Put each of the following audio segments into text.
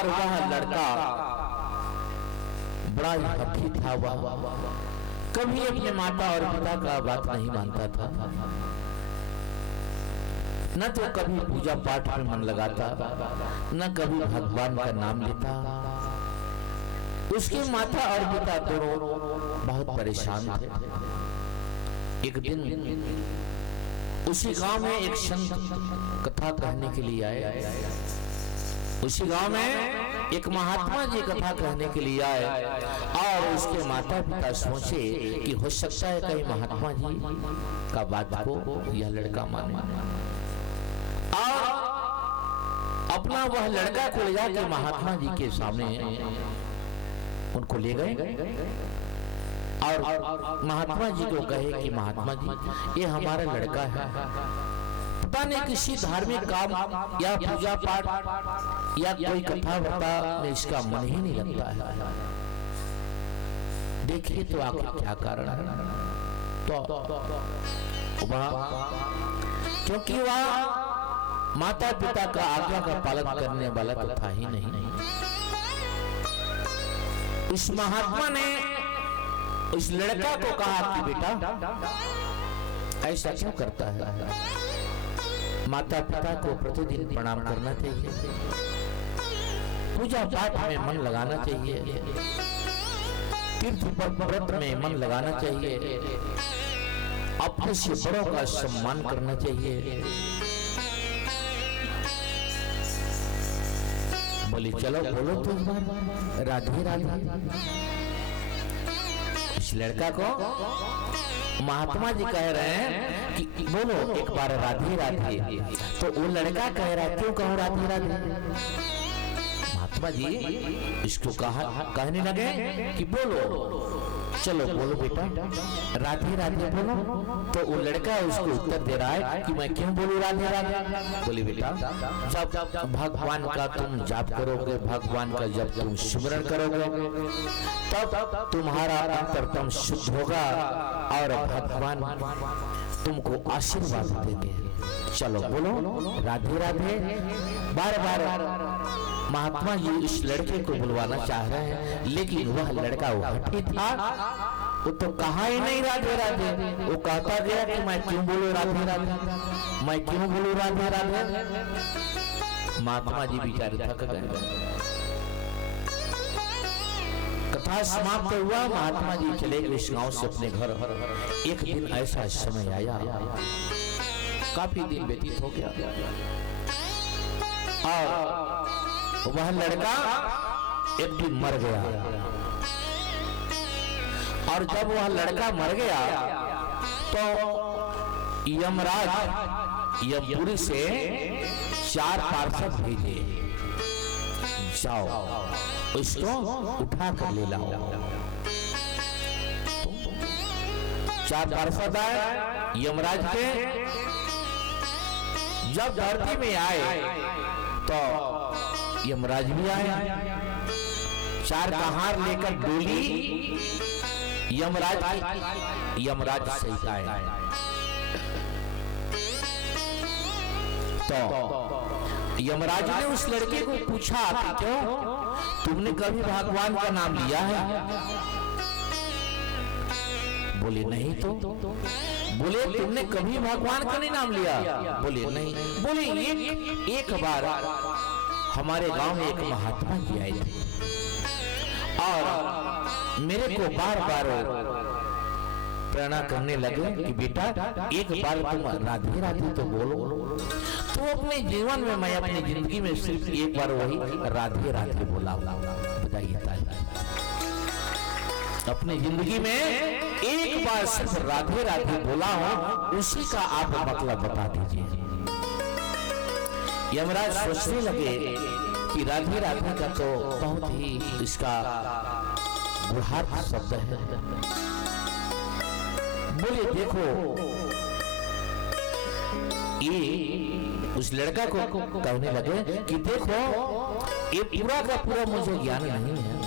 और वह लड़का बड़ा हठी था, वह कभी अपने माता और पिता का बात नहीं मानता था, न तो कभी पूजा पाठ में मन लगाता, न कभी भगवान का नाम लेता। उसके माता और पिता दोनों बहुत परेशान थे। एक दिन उसी गांव में एक संत कथा कहने के लिए आए। उसी गांव में एक महात्मा जी कथा कहने के लिए आए और उसके माता पिता सोचे कि हो सकता है कहीं महात्मा जी का बात को यह लड़का माने, और अपना वह लड़का को ले जाकर महात्मा जी के सामने उनको ले गए और महात्मा जी को कहे कि महात्मा जी ये हमारा लड़का है, पता नहीं किसी धार्मिक काम या पूजा पाठ या कोई कथा वार्ता में इसका मन ही नहीं लगता है, देखिए तो आखिर क्या कारण है। तो क्योंकि वह माता पिता का आज्ञा का पालन करने वाला तो था ही नहीं। इस महात्मा ने उस लड़का को कहा कि बेटा ऐसा क्यों करता है, माता पिता को प्रतिदिन प्रणाम करना चाहिए, पूजा पाठ में मन लगाना चाहिए, तीर्थ व्रत में मन लगाना चाहिए, अपने से बड़ों का सम्मान करना चाहिए। बोली चलो बोलो तो राधे राधे। इस लड़का को महात्मा जी कह रहे हैं कि बोलो एक बार राधे राधे, तो वो लड़का कह रहा है क्यों कहो राधे राधे। महात्मा जी इसको कहने लगे कि बोलो, चलो बोलो बेटा राधे राधे बोलो। तो वो लड़का उसको उत्तर दे रहा है कि मैं क्यों बोलूं राधे राधे। बोली बेटा जब भगवान का तुम जाप करोगे, भगवान का जब तुम सिमरन करोगे, तब तुम्हारा अंतरतम शुद्ध होगा और भगवान तुमको आशीर्वाद देंगे। चलो बोलो राधे राधे। बार बार महात्मा जी इस लड़के को बुलवाना चाह रहे हैं, लेकिन वह लड़का वो हठी था, वो तो कहा ही नहीं राधे राधे। वो कहता गया कि मैं क्यों बोलूं राधे राधे, मैं क्यों बोलूं राधे राधे। महात्मा जी बेचारे थक गए। कथा समाप्त हुआ, महात्मा जी चले गए इस गांव से अपने घर। एक दिन ऐसा समय आया, काफी दिन व्यतीत हो गया और वह लड़का एक दिन मर गया। और जब वह लड़का मर गया तो यमराज यमपुरी से 4 पार्षद भेजे, जाओ इसको उठा कर ले लाओ। 4 पार्षद आए यमराज के। जब धरती में आए तो यमराज भी आया, 4 कहार लेकर डोली यमराज सहित आए। तो यमराज ने उस लड़के को पूछा कि क्यों तुमने कभी भगवान का नाम लिया है। बोले नहीं। तो बोले तुमने कभी भगवान का नहीं नाम लिया। बोले नहीं। बोले एक बार हमारे गांव में एक महात्मा जी आए थे और मेरे को बार बार प्रेरणा करने लगे कि बेटा एक बार तुम राधे राधे तो बोलो। तो अपने जीवन में मैं अपनी जिंदगी में सिर्फ एक बार वही राधे राधे बोला। बताइए अपनी जिंदगी में एक बार सिर्फ राधे राधे बोला हूं, उसी का आप मतलब बता दीजिए। यमराज सोचने लगे कि राधे राधे का तो बहुत ही इसका गुहार्थ शब्द है। बोले देखो ये उस लड़का को कहने लगे कि देखो ये पूरा का पूरा मुझे ज्ञान नहीं है,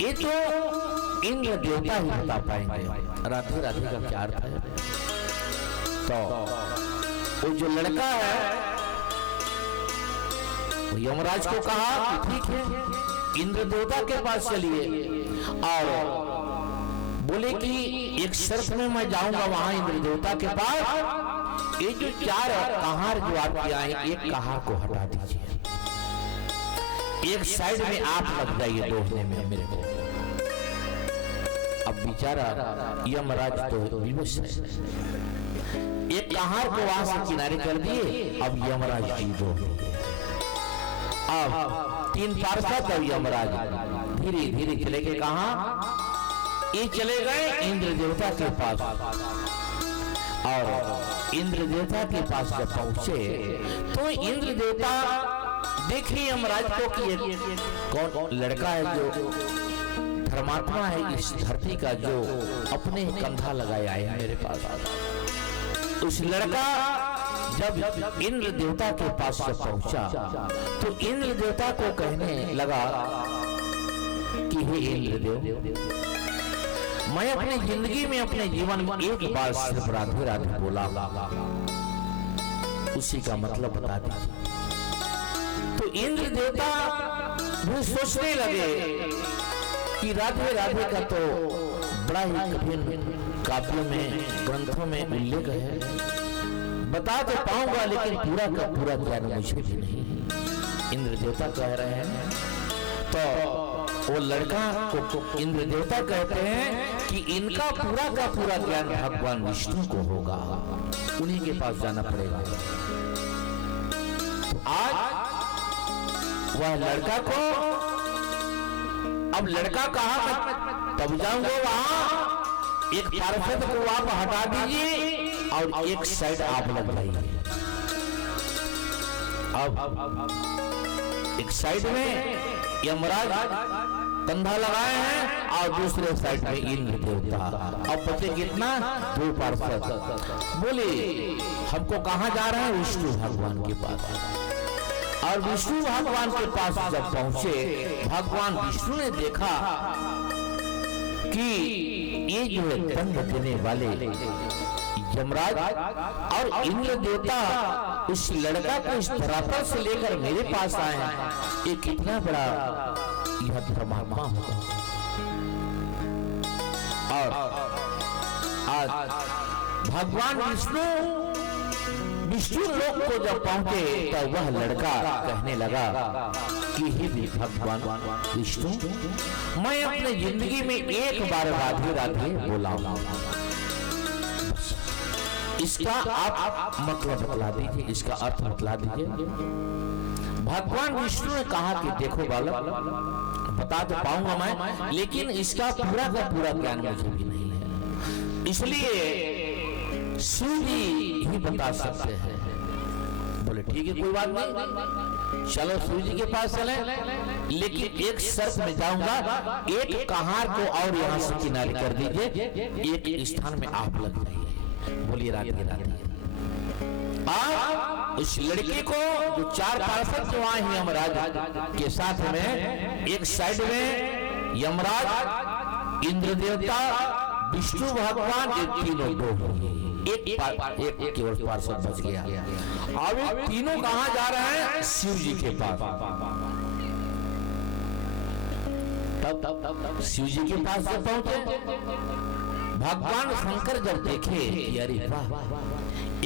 ये तो इंद्र देवता ही बता पाएंगे राधे राधे का क्या अर्थ है। तो वो जो लड़का है यमराज को कहा कि ठीक है, इंद्र देवता के पास चलिए और बोले कि एक शर्त में मैं जाऊंगा वहां इंद्र देवता के पास, ये जो 4 कहार जो आपके आए, एक कहार को हटा दीजिए, एक साइड में आप लग जाइए दोहने में मेरे को। अब बेचारा यमराज तो विवश है, एक कहार को वहां से किनारे कर दिए। अब यमराज जी दो, अब 3 पार्षद, अब यमराज धीरे धीरे चले गए। कहां? ये चले गए इंद्र देवता के पास, और इंद्र देवता के पास जब पहुंचे तो इंद्र देवता देखिए यमराज को कि कौन लड़का है जो धर्मात्मा है इस धरती का, जो अपने कंधा लगाए आए हैं मेरे पास। उस लड़का जब इंद्र देवता के पास जब पहुंचा तो इंद्र देवता को कहने लगा कि हे इंद्र देव, मैं अपनी जिंदगी में अपने जीवन में एक बार सिर्फ राधे राधे बोला, उसी का मतलब बता दीजिए। तो इंद्र देवता भी सोचने लगे कि राधे राधे का तो बड़ा ही कठिन काव्यों में ग्रंथों में उल्लेख है, बता तो पाऊंगा लेकिन पूरा का पूरा ज्ञान मुझे भी नहीं। इंद्र देवता कह रहे हैं तो वो लड़का को इंद्र देवता कहते हैं कि इनका पूरा का पूरा ज्ञान भगवान विष्णु को होगा, उन्हीं के पास जाना पड़ेगा। तो आज वह लड़का को, अब लड़का कहा मैं तब जाऊंगा वहां, एक पार्षद को आप हटा दीजिए और एक साइड आप लग जाइए। अब एक साइड में यमराज कंधा लगाए हैं और दूसरे साइड में इंद्र देवता। अब बचे कितना? 2 पार्षद। बोले हमको कहां जा रहे हैं? विष्णु भगवान के पास। और विष्णु भगवान के पास जब पहुंचे, भगवान विष्णु ने देखा कि ये जो है दंड देने वाले यमराज और इंद्र देवता उस लड़का को इस धरातल से लेकर मेरे पास आए हैं, ये कितना बड़ा यह धर्मात्मा होगा। और आज भगवान विष्णु लोक को जब पहुंचे तो वह लड़का कहने लगा कि हे भगवान विष्णु, मैं अपने जिंदगी में एक बार राधे राधे बोला, इसका आप मतलब बतला दीजिए, इसका अर्थ बतला दीजिए। भगवान विष्णु ने कहा कि देखो बालक, बता तो पाऊंगा मैं, लेकिन इसका पूरा का पूरा ज्ञान मुझे भी नहीं है, इसलिए शिव जी ही बता सकते हैं। बोले ठीक है कोई बात नहीं, चलो शिव जी के पास चले, लेकिन एक शर्त में जाऊंगा, एक कहार को और यहाँ से किनारे कर दीजिए, एक स्थान में आप लग जाइए। बोलिए राधे राधे। आप उस लड़के को जो 4 पार्षद जो आए हैं यमराज के साथ में, एक साइड में यमराज, इंद्र देवता, विष्णु भगवान, ये तीनों दो, एक केवल पार्षद बच गया। अब ये तीनों कहां जा रहे हैं? शिव जी के पास। तब शिव जी के पास जब पहुंचे, भगवान शंकर जब देखे अरे वाह,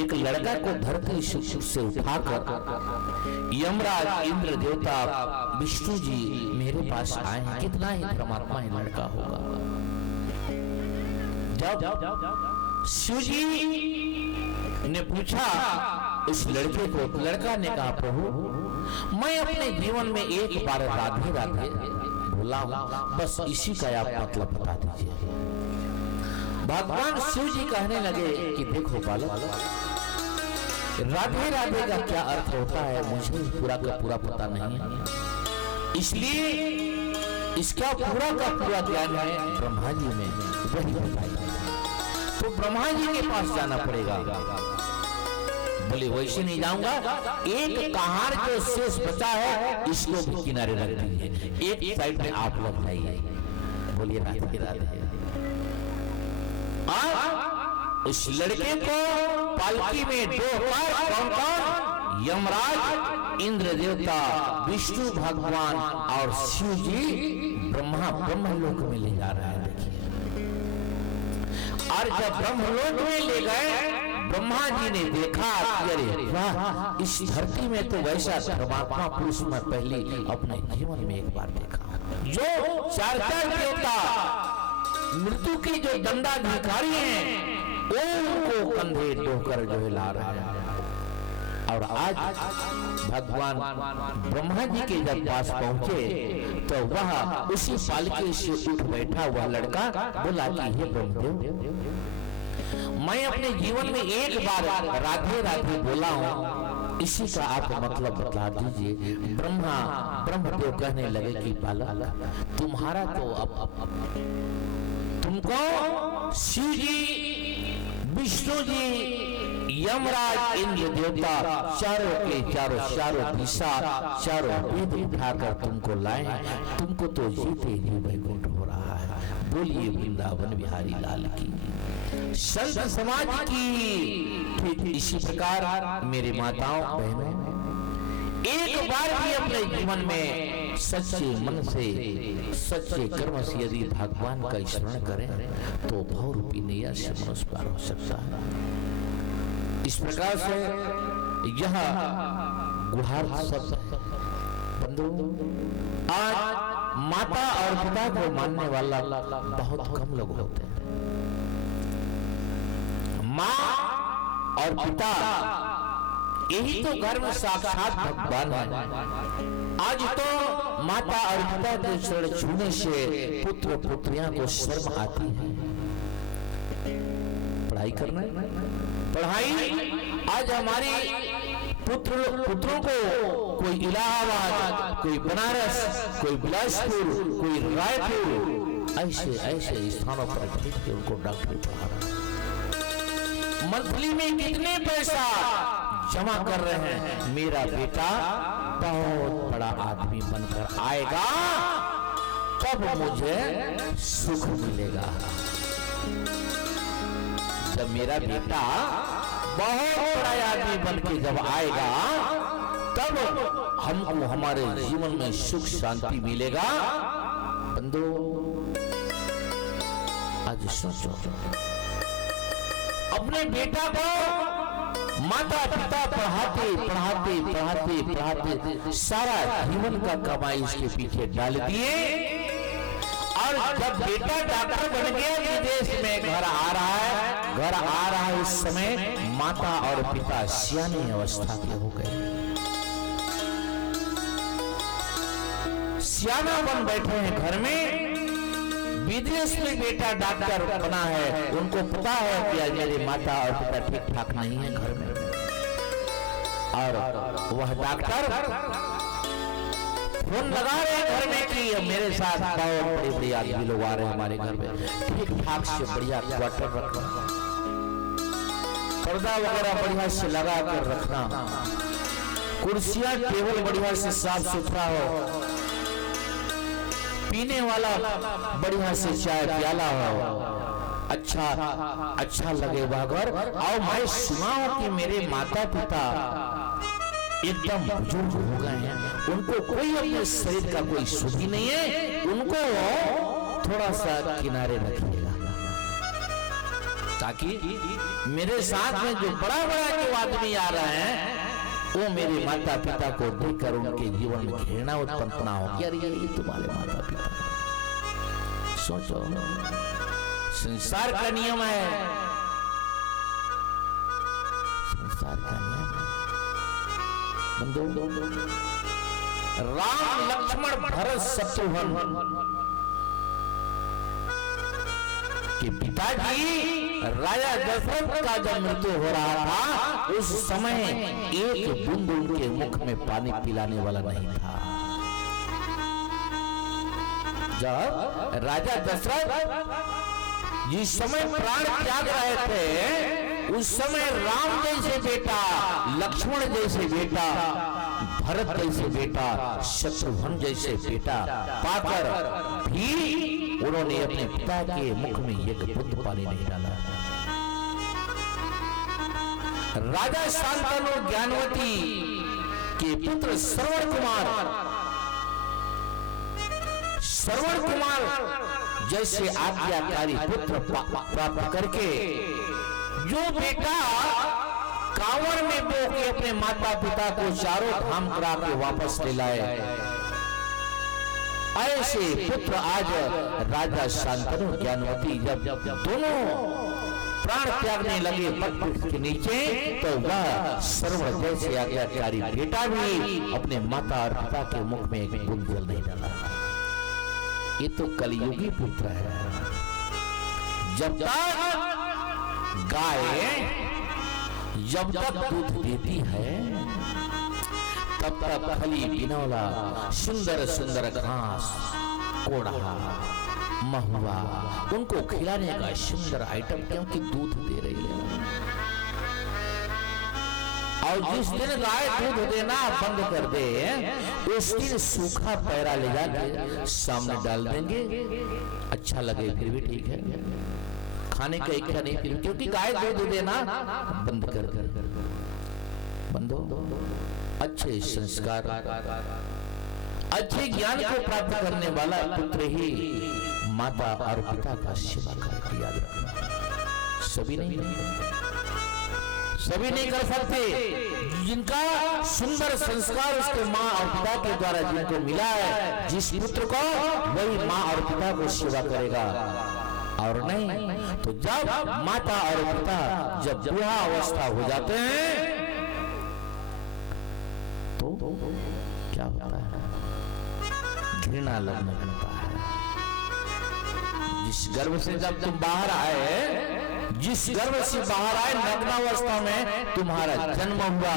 एक लड़का को धरती से उठाकर यमराज, इंद्र देवता, विष्णु जी मेरे पास आए हैं, कितना ही परमात्मा ही लड़का होगा। जब शिव जी ने पूछा उस लड़के को, लड़का ने कहा प्रभु मैं अपने जीवन में एक बार राधे राधे बोला हूं, बस इसी का आप मतलब बता दीजिए। भगवान शिव जी कहने लगे कि देखो बालक, राधे राधे का क्या अर्थ होता है मुझे पूरा का पूरा पता नहीं है, इसलिए इसका पूरा का पूरा ज्ञान है ब्रह्मा जी में, वही बताइए। तो ब्रह्मा जी के पास जाना पड़ेगा। बोले वैसे नहीं जाऊंगा, एक कहार जो शेष बचा है इसको भी किनारे रख दीजिए, एक साइड में आप लग जाइए। बोलिए राधे राधे। उस लड़के को पालकी में 2 बार कौन कौन? यमराज, इंद्र देवता, विष्णु भगवान और शिव जी ब्रह्मलोक में ले जा रहे हैं। देखिए, और जब ब्रह्मलोक में ले गए, ब्रह्मा जी ने देखा, अरे वाह, इस धरती में तो वैसा धर्मात्मा पुरुष मैं पहले अपने जीवन में एक बार देखा, जो चार देवता मृत्यु के जो दंडाधिकारी हैं, उनको कंधे ढोकर जो है ला रहे हैं। और आज भगवान ब्रह्मा जी के जब पास पहुंचे तो वह उसी पालकी से उठ बैठा हुआ लड़का बोला कि हे ब्रह्मदेव, मैं अपने जीवन में एक बार राधे राधे बोला हूँ, इसी का आप मतलब बता दीजिए। ब्रह्मदेव कहने लगे कि बालक, तुम्हारा तो अब तुमको शिव जी, विष्णु जी, यमराज, इंद्र देवता चारों के चारों दिशा, चारों वेद उठाकर तुमको लाए, तुमको तो जीते जी वैकुंठ हो रहा है। बोलिए वृंदावन बिहारी लाल की, संत समाज की। ठीक इसी प्रकार मेरे माताओं बहनों, एक बार भी अपने जीवन में सच्चे मन से, सच्चे कर्म से यदि भगवान का स्मरण करें तो भव रूपी नैया से मनुष्य पार हो सकता है। इस प्रकार से यह गुहार शब्द है। बंधु, आज माता और पिता को मानने वाला बहुत कम लोग होते हैं। माँ और पिता यही तो घर में साक्षात भगवान है। आज तो माता और पिता के चरण छूने से पुत्र पुत्रियां को शर्म आती है। पढ़ाई करना, पढ़ाई आज हमारी पुत्रों को कोई इलाहाबाद, कोई बनारस, कोई बिलासपुर, कोई रायपुर, ऐसे स्थानों पर भेज के उनको डॉक्टरी पढ़ा रहा है। मंथली में कितने पैसा जमा कर रहे हैं। मेरा बेटा बहुत बड़ा आदमी बनकर आएगा, तब मुझे सुख मिलेगा। जब मेरा बेटा बहुत बड़ा आदमी बन के जब आएगा, तब हमको हमारे जीवन में सुख शांति मिलेगा। बंधु, आज सोचो, अपने बेटा को माता पिता पढ़ाते सारा जीवन का कमाई इसके पीछे डाल दिए, और जब बेटा डॉक्टर बन गया, विदेश में घर आ रहा है, उस समय माता और पिता सियानी अवस्था के हो गए, सियाना बन बैठे हैं घर में। विदेश में बेटा डॉक्टर बना है, उनको पता है कि आज मेरे माता और पिता ठीक ठाक नहीं है घर में, और वह डॉक्टर फोन लगा रहे हैं घर में कि मेरे साथ बहुत बड़े आदमी लोग आ रहे हैं हमारे घर में, ठीक ठाक से बढ़िया क्वार्टर रखना, पर्दा वगैरह बढ़िया से लगा कर रखना, कुर्सियां टेबल बढ़िया से साफ सुथरा हो, पीने वाला बढ़िया से चाय प्याला हो, अच्छा लगे वह घर। और मैं सुना हूं कि मेरे माता पिता एकदम बुजुर्ग हो गए हैं, उनको कोई अपने शरीर का कोई सुख ही नहीं है, उनको थोड़ा सा किनारे रखिएगा, ताकि मेरे साथ में जो बड़ा जो आदमी आ रहे हैं, वो मेरे माता पिता को देखकर उनके जीवन में घृणा उत्पन्न ना हो। यार ये तुम्हारे माता पिता, सोचो, संसार का नियम है, संसार का नियम है। राम लक्ष्मण भरत शत्रुघ्न के पिताजी राजा दशरथ का जब मृत्यु हो रहा था, उस समय एक बूंद उनके मुख में पानी पिलाने वाला नहीं था। जब राजा दशरथ जिस समय प्राण त्याग रहे थे, उस समय राम जैसे बेटा, लक्ष्मण जैसे बेटा, भरत जैसे बेटा, शत्रुघ्न जैसे बेटा पाकर भी उन्होंने अपने पिता के मुख में एक बूंद पानी नहीं डाला। राजा शांतनु ज्ञानवती कि पुत्र श्रवण कुमार जैसे आज्ञाकारी पुत्र प्राप्त करके जो बेटा कांवर में बो के अपने माता पिता को चारों धाम करा के वापस ले लाए, ऐसे पुत्र आज राजा शांतनु ज्ञानवती जब दोनों प्राण त्यागने लगे पट के नीचे, तो वह श्रवण जैसे आज्ञाकारी बेटा भी अपने माता और पिता के मुख में एक बूंद जल नहीं डाला। ये तो कलयुगी पुत्र है। जब तक गाय जब तक दूध देती है तब तक खली बिनौला सुंदर सुंदर घास कोड़ा महुआ उनको खिलाने का सुंदर आइटम, क्योंकि दूध दे रही है। और जिस दिन गाय दूध देना बंद कर दे उस दिन सूखा पैरा ले जाके सामने डाल देंगे, अच्छा लगे फिर भी ठीक है, खाने का इच्छा नहीं फिर, क्योंकि गाय दूध देना बंद कर बंदो। अच्छे संस्कार अच्छे ज्ञान को प्राप्त करने वाला पुत्र ही माता और पिता का सेवा करके याद रखना। सभी नहीं कर सकते। जिनका सुंदर संस्कार उसके माँ और पिता के द्वारा जिनको मिला है, जिस पुत्र को वही माँ और पिता को सेवा करेगा। और नहीं तो जब माता और पिता जब बूढ़ा अवस्था हो जाते हैं तो क्या होता है, घृणा लगने लगता है। जिस गर्भ से जब तुम बाहर आए, जिस गर्भ से बाहर आए नग्नावस्था में तुम्हारा जन्म हुआ,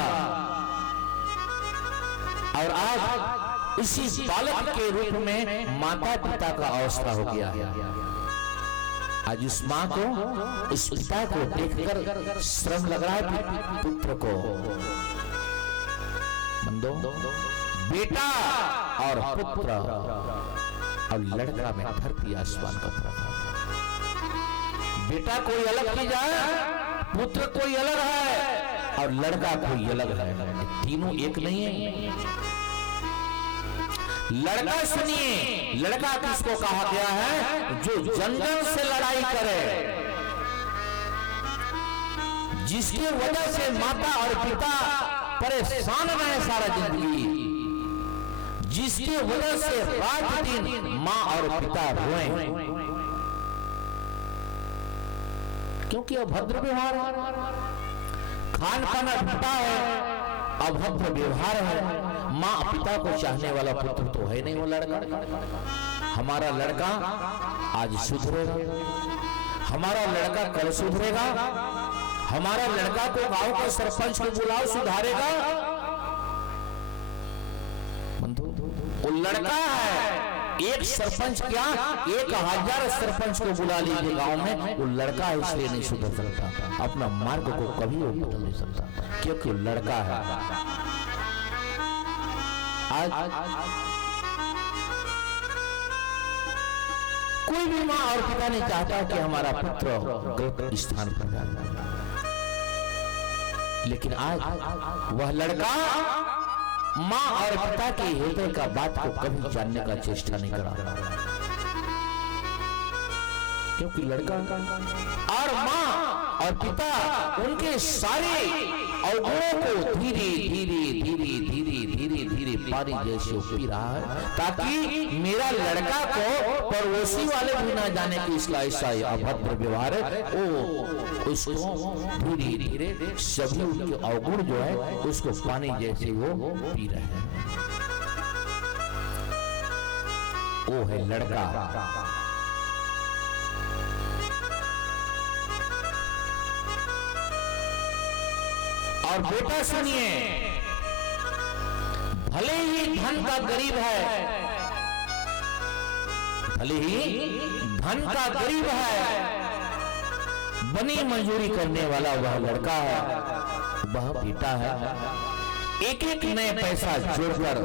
और आज इसी बालक के रूप में माता पिता का अवस्था हो गया है। आज उस माँ को उस पिता को देखकर श्रम लग रहा है पुत्र को। बंदो, बेटा और पुत्र और लड़का में धरती आसमान का फर्क है। बेटा कोई अलग की जाए, पुत्र कोई अलग है और लड़का कोई अलग है, तीनों एक नहीं है। लड़का सुनिए, लड़का किसको कहा गया है? जो जंगल से लड़ाई करे, जिसकी वजह से माता और पिता परेशान रहे सारा जिंदगी, जिसकी वजह से रात दिन माँ और पिता रोए, क्योंकि अभद्र व्यवहार, खान पान अटपटा है, अभद्र व्यवहार है। माँ पिता को चाहने वाला पुत्र तो है नहीं वो लड़का। हमारा लड़का आज सुधरेगा, हमारा लड़का कल सुधरेगा, हमारा लड़का को गांव के सरपंच को बुलाओ सुधारेगा। वो लड़का है, एक सरपंच क्या 1000 सरपंच को बुला लीजिए गांव में, वो लड़का इसलिए नहीं सुधर सकता, अपना मार्ग को कभी वो बदल नहीं सकता, क्योंकि वो लड़का है। आज कोई भी माँ और पिता नहीं चाहता कि हमारा पुत्र गलत स्थान पर जाए, लेकिन आज वह लड़का माँ और पिता के हृदय का बात को कभी जानने का चेष्टा नहीं करा, क्योंकि लड़का और माँ और पिता उनके सारे अवगुणों को धीरे धीरे धीरे धीरे धीरे धीरे पानी जैसे पी रहा है, ताकि मेरा लड़का को पड़ोसी वाले भी ना जाने कि इसका ऐसा अभद्र व्यवहार है, वो उसको धीरे धीरे सभी उनके अवगुण जो है उसको पानी जैसे वो पी रहे हैं। वो है लड़का। और बेटा सुनिए, भले ही धन का गरीब है, भले ही धन का गरीब है, बनी मजदूरी करने वाला वह लड़का है, वह बेटा है, एक एक नए पैसा जोड़कर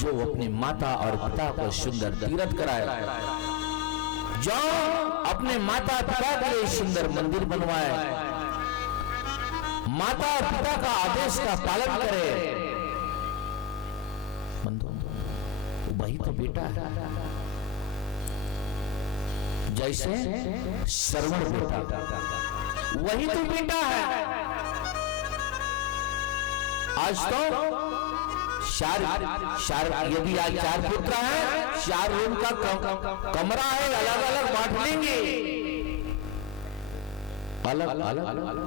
जो अपनी माता और पिता को सुंदर तीर्थ कराए, जो अपने माता पिता के लिए सुंदर मंदिर बनवाए, माता और पिता का आदेश का पालन करे, वही तो बेटा है। जैसे श्रवण बेटा, वही तो बेटा है। आज तो यदि आज 4 पुत्र हैं, 4 रूम का कमरा है, अलग अलग बांट लेंगे, अलग अलग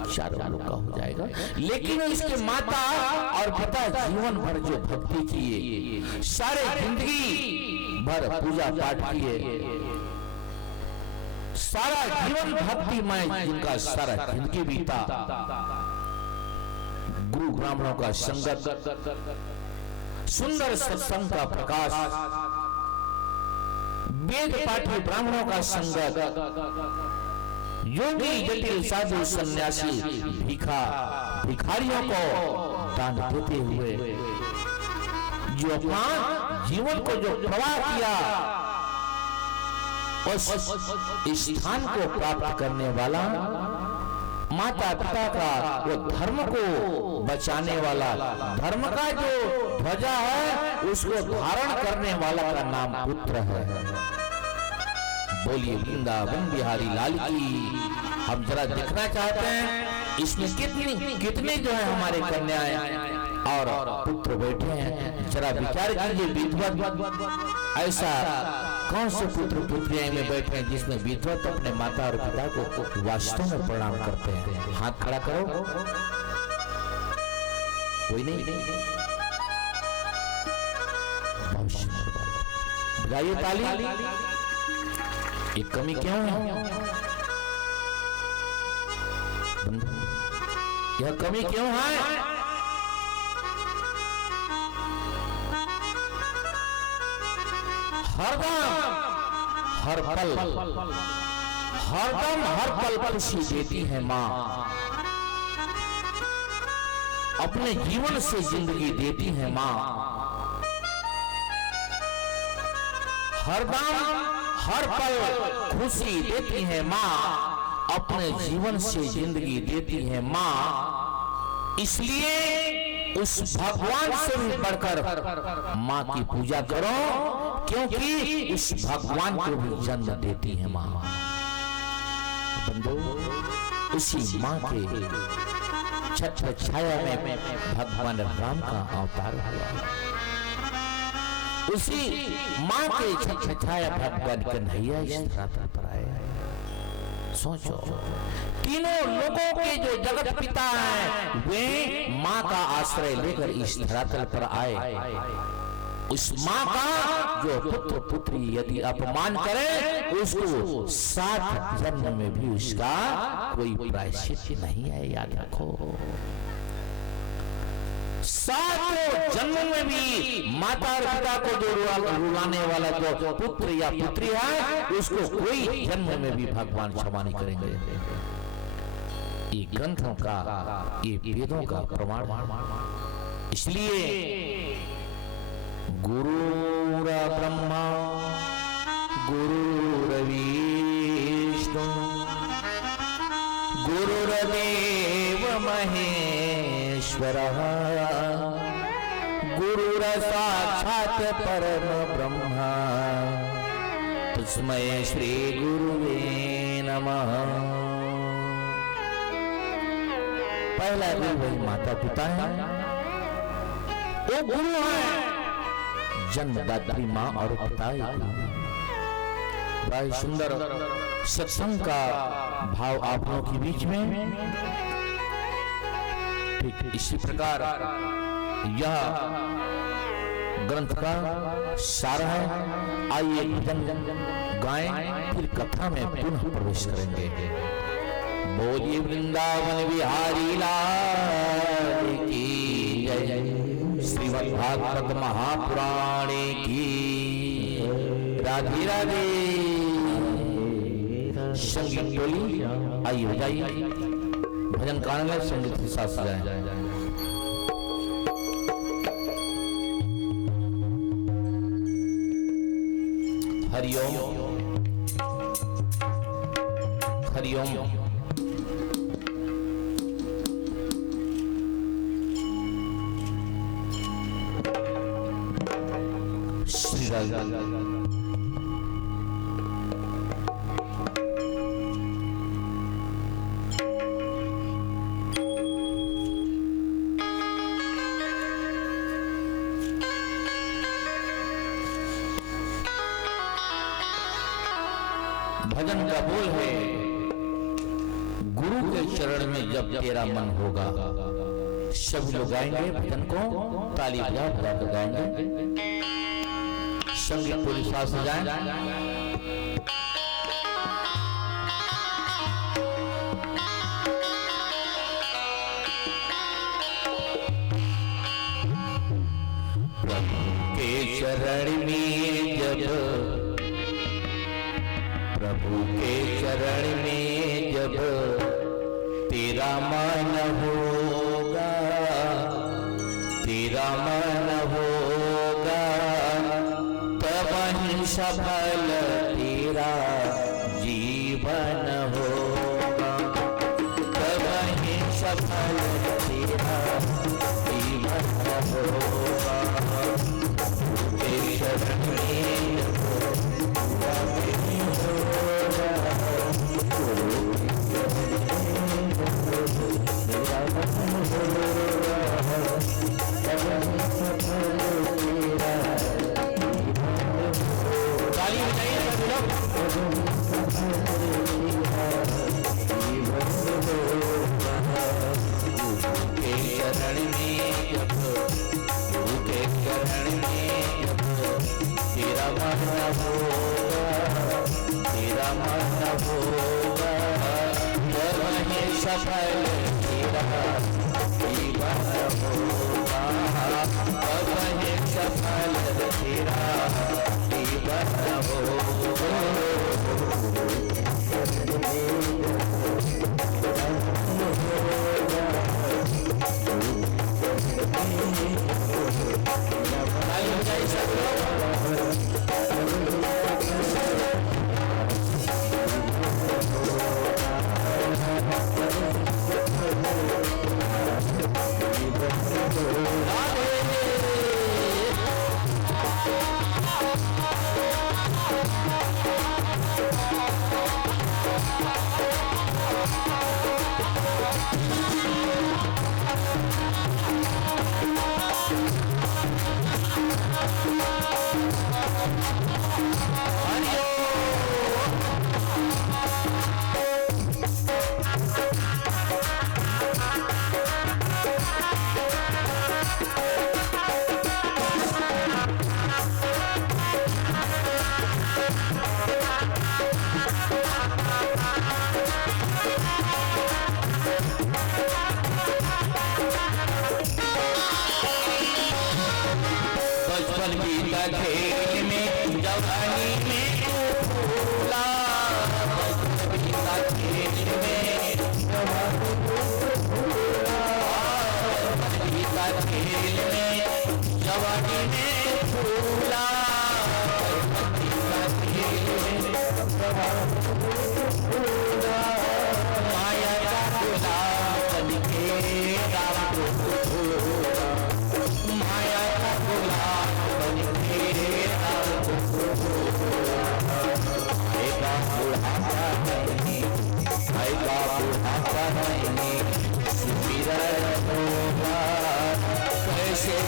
4 लोग का हो जाएगा। लेकिन इसके माता और पिता जीवन भर जो भक्ति किए, सारे जिंदगी भर पूजा पाठ किए, सारा जीवन भक्तिमय जिनका सारा जिंदगी बीता, गुरु ब्राह्मणों का संगत, सुंदर सत्संग का प्रकाश, वेद पाठी ब्राह्मणों का संगत, योगी जटिल साधु सन्यासी भिखारियों को दान देते हुए जो अपना जीवन को जो प्रवाह किया, उस स्थान को प्राप्त करने वाला, माता पिता का वो धर्म को बचाने वाला, धर्म का जो ध्वजा है उसको धारण करने वाला का नाम पुत्र है। बोलिए वृंदावन बिहारी लाल की। हम जरा देखना चाहते हैं इसमें कितने जो है हमारे कन्याएं और पुत्र बैठे हैं। जरा विचार कीजिए, विद्वत ऐसा कौन से पुत्र पुत्रियां में बैठे हैं जिसमें विद्वत अपने माता और पिता को वास्तव में प्रणाम करते हैं? हाथ खड़ा करो। कोई नहीं? बहुत सुंदर बात। गाइए ताली। ये कमी क्यों है? यह कमी क्यों है? हरदम हर पल खुशी देती है माँ, अपने जीवन से जिंदगी देती है माँ। हरदम हर पल खुशी देती है माँ, अपने जीवन से जिंदगी देती है माँ। इसलिए उस भगवान से भी बढ़कर माँ की पूजा करो, क्योंकि उस भगवान को भी जन्म देती है माँ। बंधु, उसी माँ के छत्र छाया में भगवान राम का अवतार हुआ। उसी माँ के छत्र छाया भगवान कन्हैया इस धरातल पर आए। सोचो, तीनों लोगों के जो जगत पिता हैं वे माँ का आश्रय लेकर इस धरातल पर आए। उस माँ का जो पुत्र पुत्री यदि अपमान करे, उसको 7 जन्म में भी उसका कोई प्रायश्चित नहीं है। याद रखो, 7 जन्म में भी माता और पिता को जो रुलाने वाला जो पुत्र या पुत्री है, उसको कोई जन्म में भी भगवान क्षमा नहीं करेंगे। ये ग्रंथों का, ये वेदों का प्रमाण। इसलिए गुरुर्ब्रह्मा गुरुर्विष्णु गुरुर्देव महेश्वरः गुरुर्साक्षात् परम ब्रह्म तस्मै श्री गुरुवे नमः। पहला गुरु वही माता पिता है, वो गुरु है। जन्मदात्री माँ और पिता। बड़ा सुंदर सत्संग का भाव आप लोगों के बीच में। ठीक इसी प्रकार यह ग्रंथ का सार है। आइए भजन गाएं, फिर कथा में पुनः प्रवेश करेंगे। बोलिए वृंदावन बिहारी लाल की जय। श्रीमद् भागवत महापुराणे की राधे राधे। संगीत टोली आइए बजाइए, भजन गाने में संगीत के साथ सजाएं। हरिओम हरिओम। श्री भजन का बोल है, गुरु के चरण में जब तेरा मन होगा। सब लोग गाएंगे भजन को, ताली बजा बजा कर गाएंगे। संगीत पूरी साथ सजाएं। प्रभु के चरण में जब, प्रभु के चरण में जब तेरा मन होगा, तेरा मन होगा, तब ही सफल तेरा जीवन होगा, तब ही सफल तेरा जीवन होगा। के चरण में सफल तेरा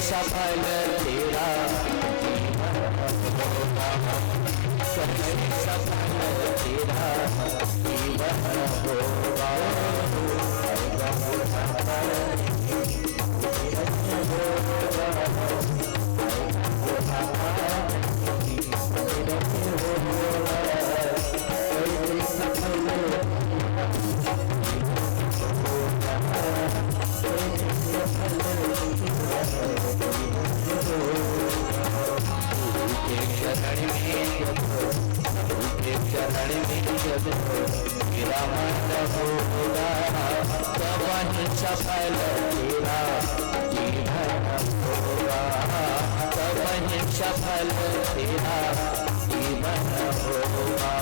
सफल तेरा जीवन होगा। मेरा मन होगा तब सफल तेरा जीवन होगा, तब सफल तेरा जीवन होगा।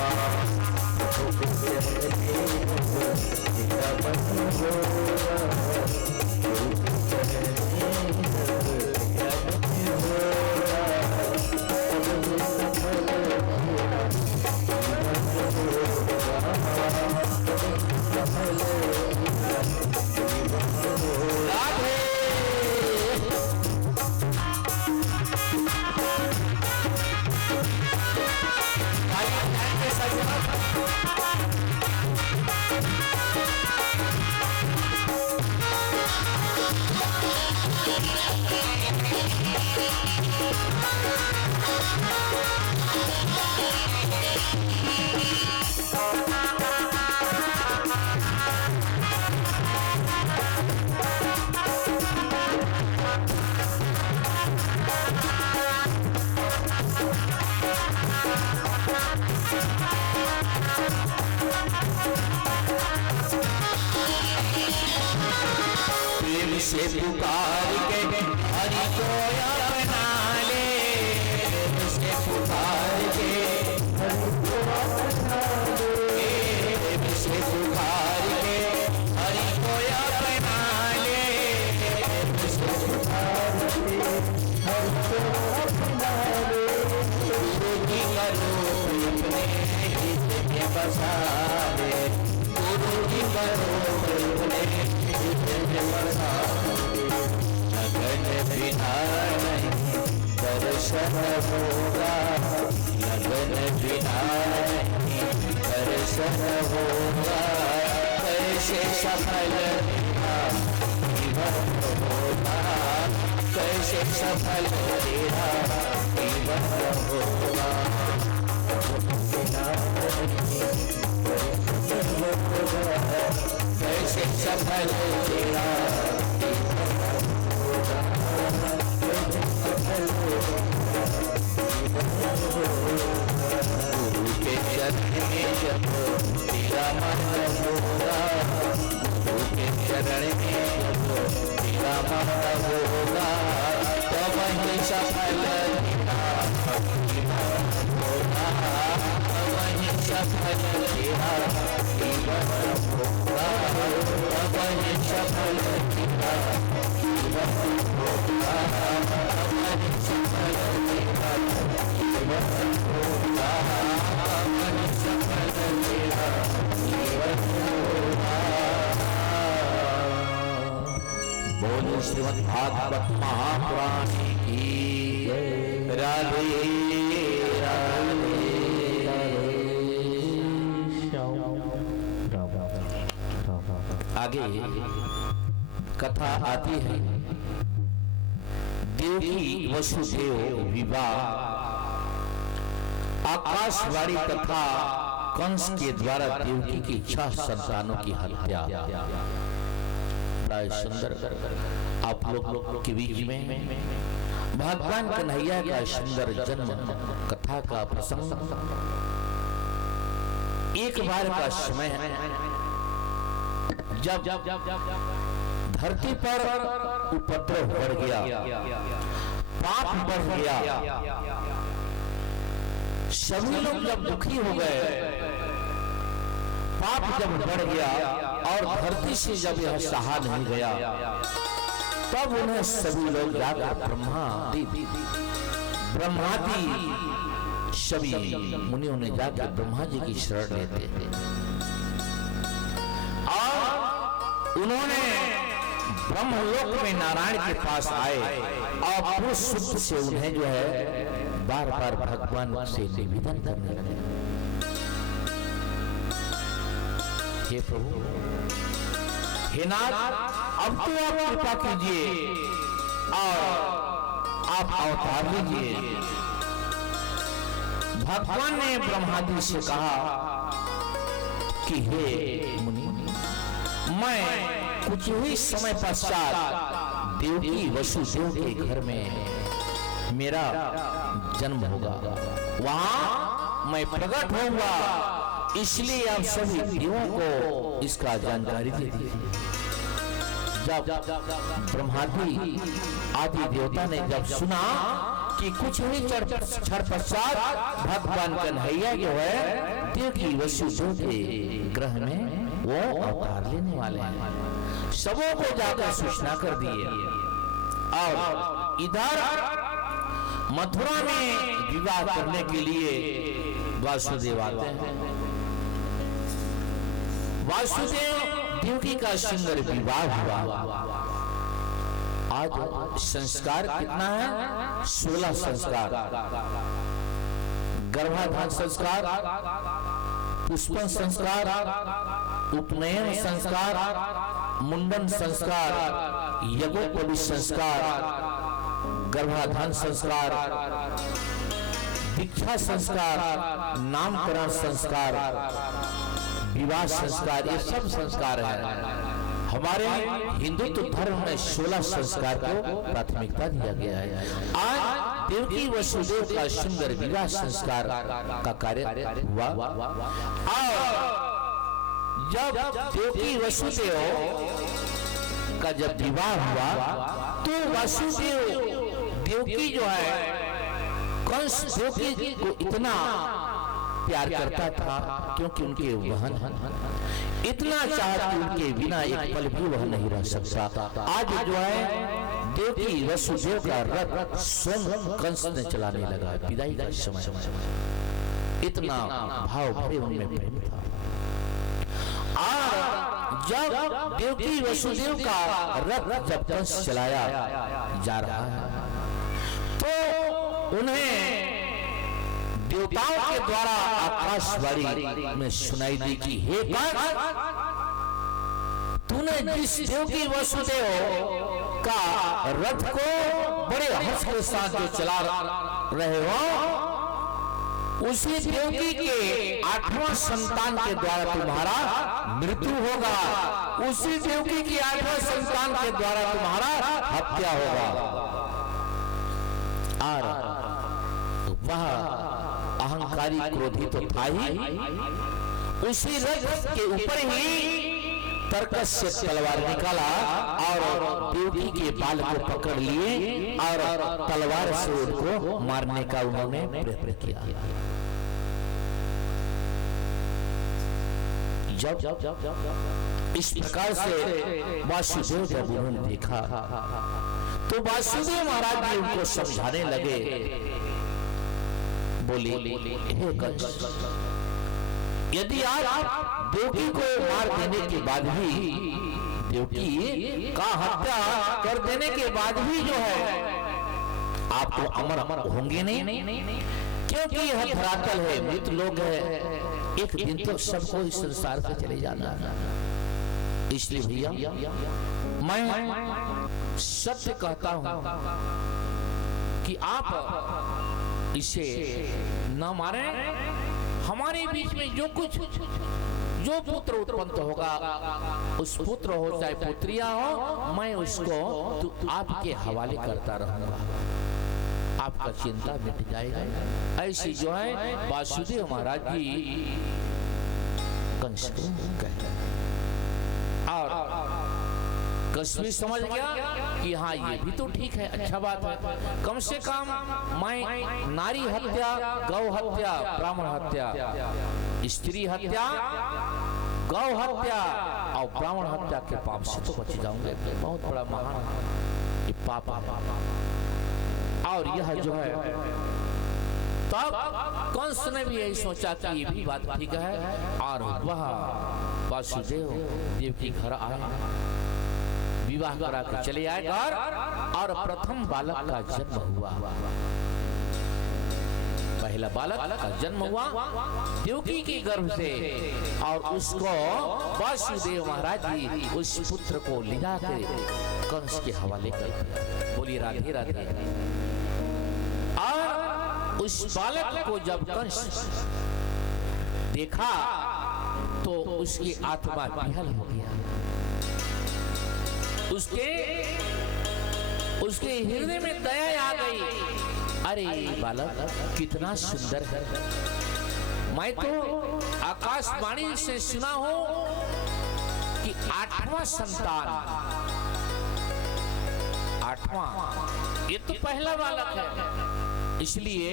से पुकार के हरि को अपना ले, से पुकार के हरि को अपना ले, से पुकार के हरि को अपना ले, से पुकार के हरि को अपना ले। गुरु की करो अपने हित में बसा ले, गुरु की करो अपने हित में बसा। लगन बिना नहीं दर्शन होगा, लगन बिना नहीं दर्शन होगा। कैसे सफल तेरा जीवन होगा, कैसे सफल तेरा जीवन होगा। कैसे सफल तेरा गुरु के चरण में जब तेरा मन होगा, गुरु के चरण में जब तेरा मन होगा, तो वही सफल तेरा जीवन होगा, वही सफल तेरा जीवन होगा, वही सफल तेरा जीवन होगा, वही सफल तेरा जीवन होगा, वही सफल तेरा जीवन होगा। बोलो श्रीमद् भागवत महापुराण की राधे राधे। आगे कथा आती है देवकी वसुदेव विवाह। आकाशवाणी तथा कंस के द्वारा देवकी की 6 संतानों की हत्या। बड़ा सुंदर आप लोग के बीच में भगवान कन्हैया का सुंदर जन्म कथा का प्रसंग। एक बार का समय है जब धरती पर उपद्रव बढ़ गया, पाप बढ़ गया, सभी लोग जब दुखी हो गए, पाप जब बढ़ गया और धरती से जब यह सहा नहीं गया, तब उन्हें सभी लोग जाकर ब्रह्मादि सभी मुनियों ने जाकर ब्रह्मा जी की शरण लेते हैं और उन्होंने ब्रह्मलोक में नारायण के पास आए और पुरुष सूक्त से उन्हें जो है बार बार भगवान से निवेदन करने लगे, हे प्रभु, हे नाथ, अब तो आप कृपा कीजिए और आप अवतार लीजिए। भगवान ने ब्रह्मादि से कहा कि हे मुनि, मैं कुछ ही समय पश्चात देवकी वसुदेव के घर में मेरा जन्म होगा, वहां मैं प्रकट होऊंगा, इसलिए आप सभी देवों को इसका जानकारी दे दीजिए। जब ब्रह्मादि आदि देवता ने जब सुना कि कुछ ही क्षण पश्चात भगवान कन्हैया जो है देवकी वसुदेव के ग्रह में वो अवतार लेने वाले हैं, सबों को जाकर सूचना कर दिए। और इधर मथुरा में विवाह करने के लिए वासुदेव आते हैं। वासुदेव देवकी का सुंदर विवाह हुआ। आज संस्कार कितना है? 16 संस्कार। गर्भाधान संस्कार, पुष्पन संस्कार, उपनयन संस्कार, मुंडन संस्कार, यज्ञोपवीत संस्कार, गर्भाधान संस्कार, दीक्षा संस्कार, नामकरण संस्कार, विवाह संस्कार, ये सब संस्कार है। हमारे हिंदुत्व धर्म में 16 संस्कार को प्राथमिकता दिया गया है। आज देवकी वसुदेव का सुंदर विवाह संस्कार का कार्य हुआ और जब देवकी वसुदेव का जब विवाह हुआ तो वसुदेव देवकी जो है कंस देवकी को इतना प्यार करता था क्योंकि उनके बहन इतना चाहती उनके बिना एक पल भी वह नहीं रह सकता। आज जो है देवकी वसुदेव का रथ स्वयं कंस ने चलाने लगा विदाई का समय। इतना भाव भरे उनमें प्रेम था। और जब देवकी वसुदेव का रथ जब कंस चलाया जा रहा है तो उन्हें देवताओं के द्वारा आकाशवाणी में सुनाई दी कि हे कंस, तूने जिस देवकी वसुदेव का रथ को बड़े हर्ष के साथ जो चला रहे हो उसी देवकी के 8वां संतान के द्वारा तुम्हारा मृत्यु होगा, उसी देवकी के 8वां संतान के द्वारा तुम्हारा हत्या होगा। और वह अहंकारी क्रोधी तो था ही, उसी रथ के ऊपर ही तरकस से तलवार निकाला और देवकी के बाल को पकड़ लिए और तलवार से उनको मारने का उन्होंने प्रयत्न किया। जब इस प्रकार से वासुदेव जब उन्होंने देखा तो वासुदेव महाराज जी उनको समझाने लगे, बोले हे कंस, यदि आप देवकी को मार देने के बाद भी, देवकी का हत्या कर देने के बाद भी जो है आप तो अमर होंगे नहीं, क्योंकि यह धरातल है, मृत लोग है, एक दिन तो सबको इस संसार से चले जाना है। इसलिए भैया मैं सत्य कहता हूं कि आप इसे न मारे। हमारे बीच में जो जो पुत्र उत्पन्न होगा, उस पुत्र हो चाहे पुत्रिया हो, मैं उसको तो आपके हवाले करता रहूंगा, आपका चिंता मिट जाएगा। ऐसी जो है वासुदेव महाराज जी कंस को कहते हैं। और कंस भी समझ गया कि हाँ ये भी तो ठीक है, अच्छा बात है, कम से कम मैं नारी हत्या, गौ हत्या, ब्राह्मण हत्या, स्त्री हत्या, गौ हत्या और ब्राह्मण हत्या के पाप से तो बच जाऊंगे। बहुत बड़ा महान पाप है। और यह जो है तब कंस ने भी यही सोचा कि ये भी बात ठीक है, और वह वासुदेव देव के घर आए, विवाह करा के चले आए घर, और प्रथम बालक का जन्म हुआ। पहला बालक का जन्म हुआ देवकी के गर्भ से, और उसको वासुदेव महाराज जी उस पुत्र को ले जाकर कंस के हवाले कर दिया। बोलिए राधे राधे। और उस बालक को जब कंस देखा तो उसकी आत्मा विहल हो गया, उसके हृदय में दया आ गई। अरे बालक कितना सुंदर है, मैं तो आकाशवाणी से सुना हूं कि 8वां संतान, 8वां, ये तो पहला बालक है, इसलिए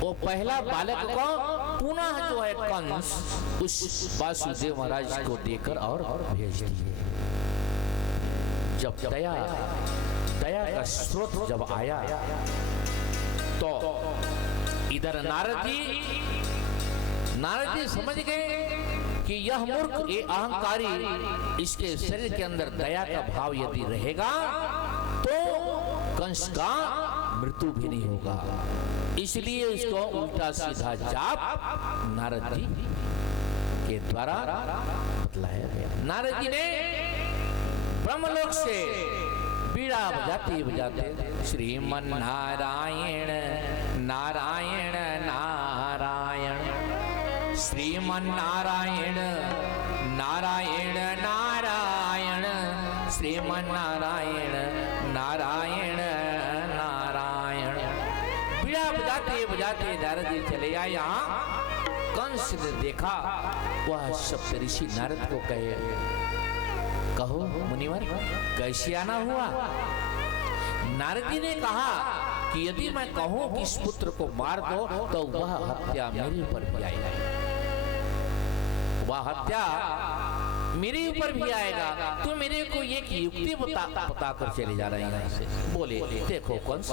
वो पहला बालक को पुनः जो है कंस उस वासुदेव महाराज को देकर और भेज दिए। जब दया का स्रोत जब आया तो इधर नारद जी समझ गए कि यह मूर्ख, ये अहंकारी, इसके शरीर के अंदर दया का भाव यदि रहेगा तो कंस का मृत्यु भी नहीं होगा। इसलिए इसको उल्टा सीधा जाप नारद जी के द्वारा बतलाया गया। नारद जी ने ब्रह्मलोक से बीड़ा बजाते बजाते श्रीमन नारायण नारायण नारायण, श्रीमन नारायण नारायण नारायण, श्रीमन नारायण नारायण नारायण। बीड़ा बजाते बजाते नारद जी चले आए। यहाँ कंस ने देखा, वह सप्त ऋषि नारद को कहे, कहो मुनिवर कैसे आना हुआ? नारद जी ने कहा कि यदि मैं कहूं कि इस पुत्र को मार दो तो वह हत्या मेरे ऊपर भी आएगा, वह हत्या मेरे ऊपर भी आएगा। तो मेरे को एक युक्ति बताकर चले जा रहे हैं से। बोले देखो कंस,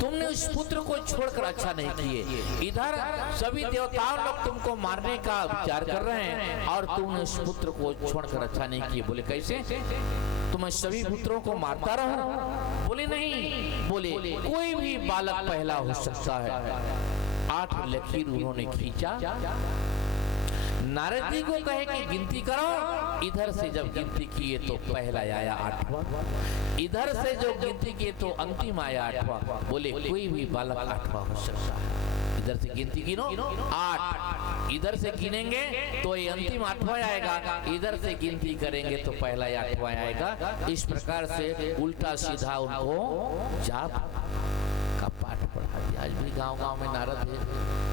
तुमने उस पुत्र को छोड़कर अच्छा नहीं किए, इधर सभी देवताओं लोग तुमको मारने का विचार कर रहे हैं और तुमने उस पुत्र को छोड़कर अच्छा नहीं किए। बोले कैसे? तुम्हें सभी पुत्रों को मारता रहूं? बोले नहीं। बोले कोई भी बालक पहला हो सकता है। 8 लकीर उन्होंने खींचा, नारद जी को कहे कि गिनती करो। इधर से जब गिनती किए तो पहला आया 8वां, इधर से जो गिनती किए तो अंतिम आया 8वां। बोले कोई भी बालक 8वां हो सकता है। इधर से गिनती गिनो 8, इधर से गिनेंगे तो ये अंतिम 8वां आएगा, इधर से गिनती करेंगे तो पहला 8वां आएगा। इस प्रकार से उल्टा सीधा उनको जाप का पाठ पढ़ा दिया। आज भी गांव-गांव में नारद है,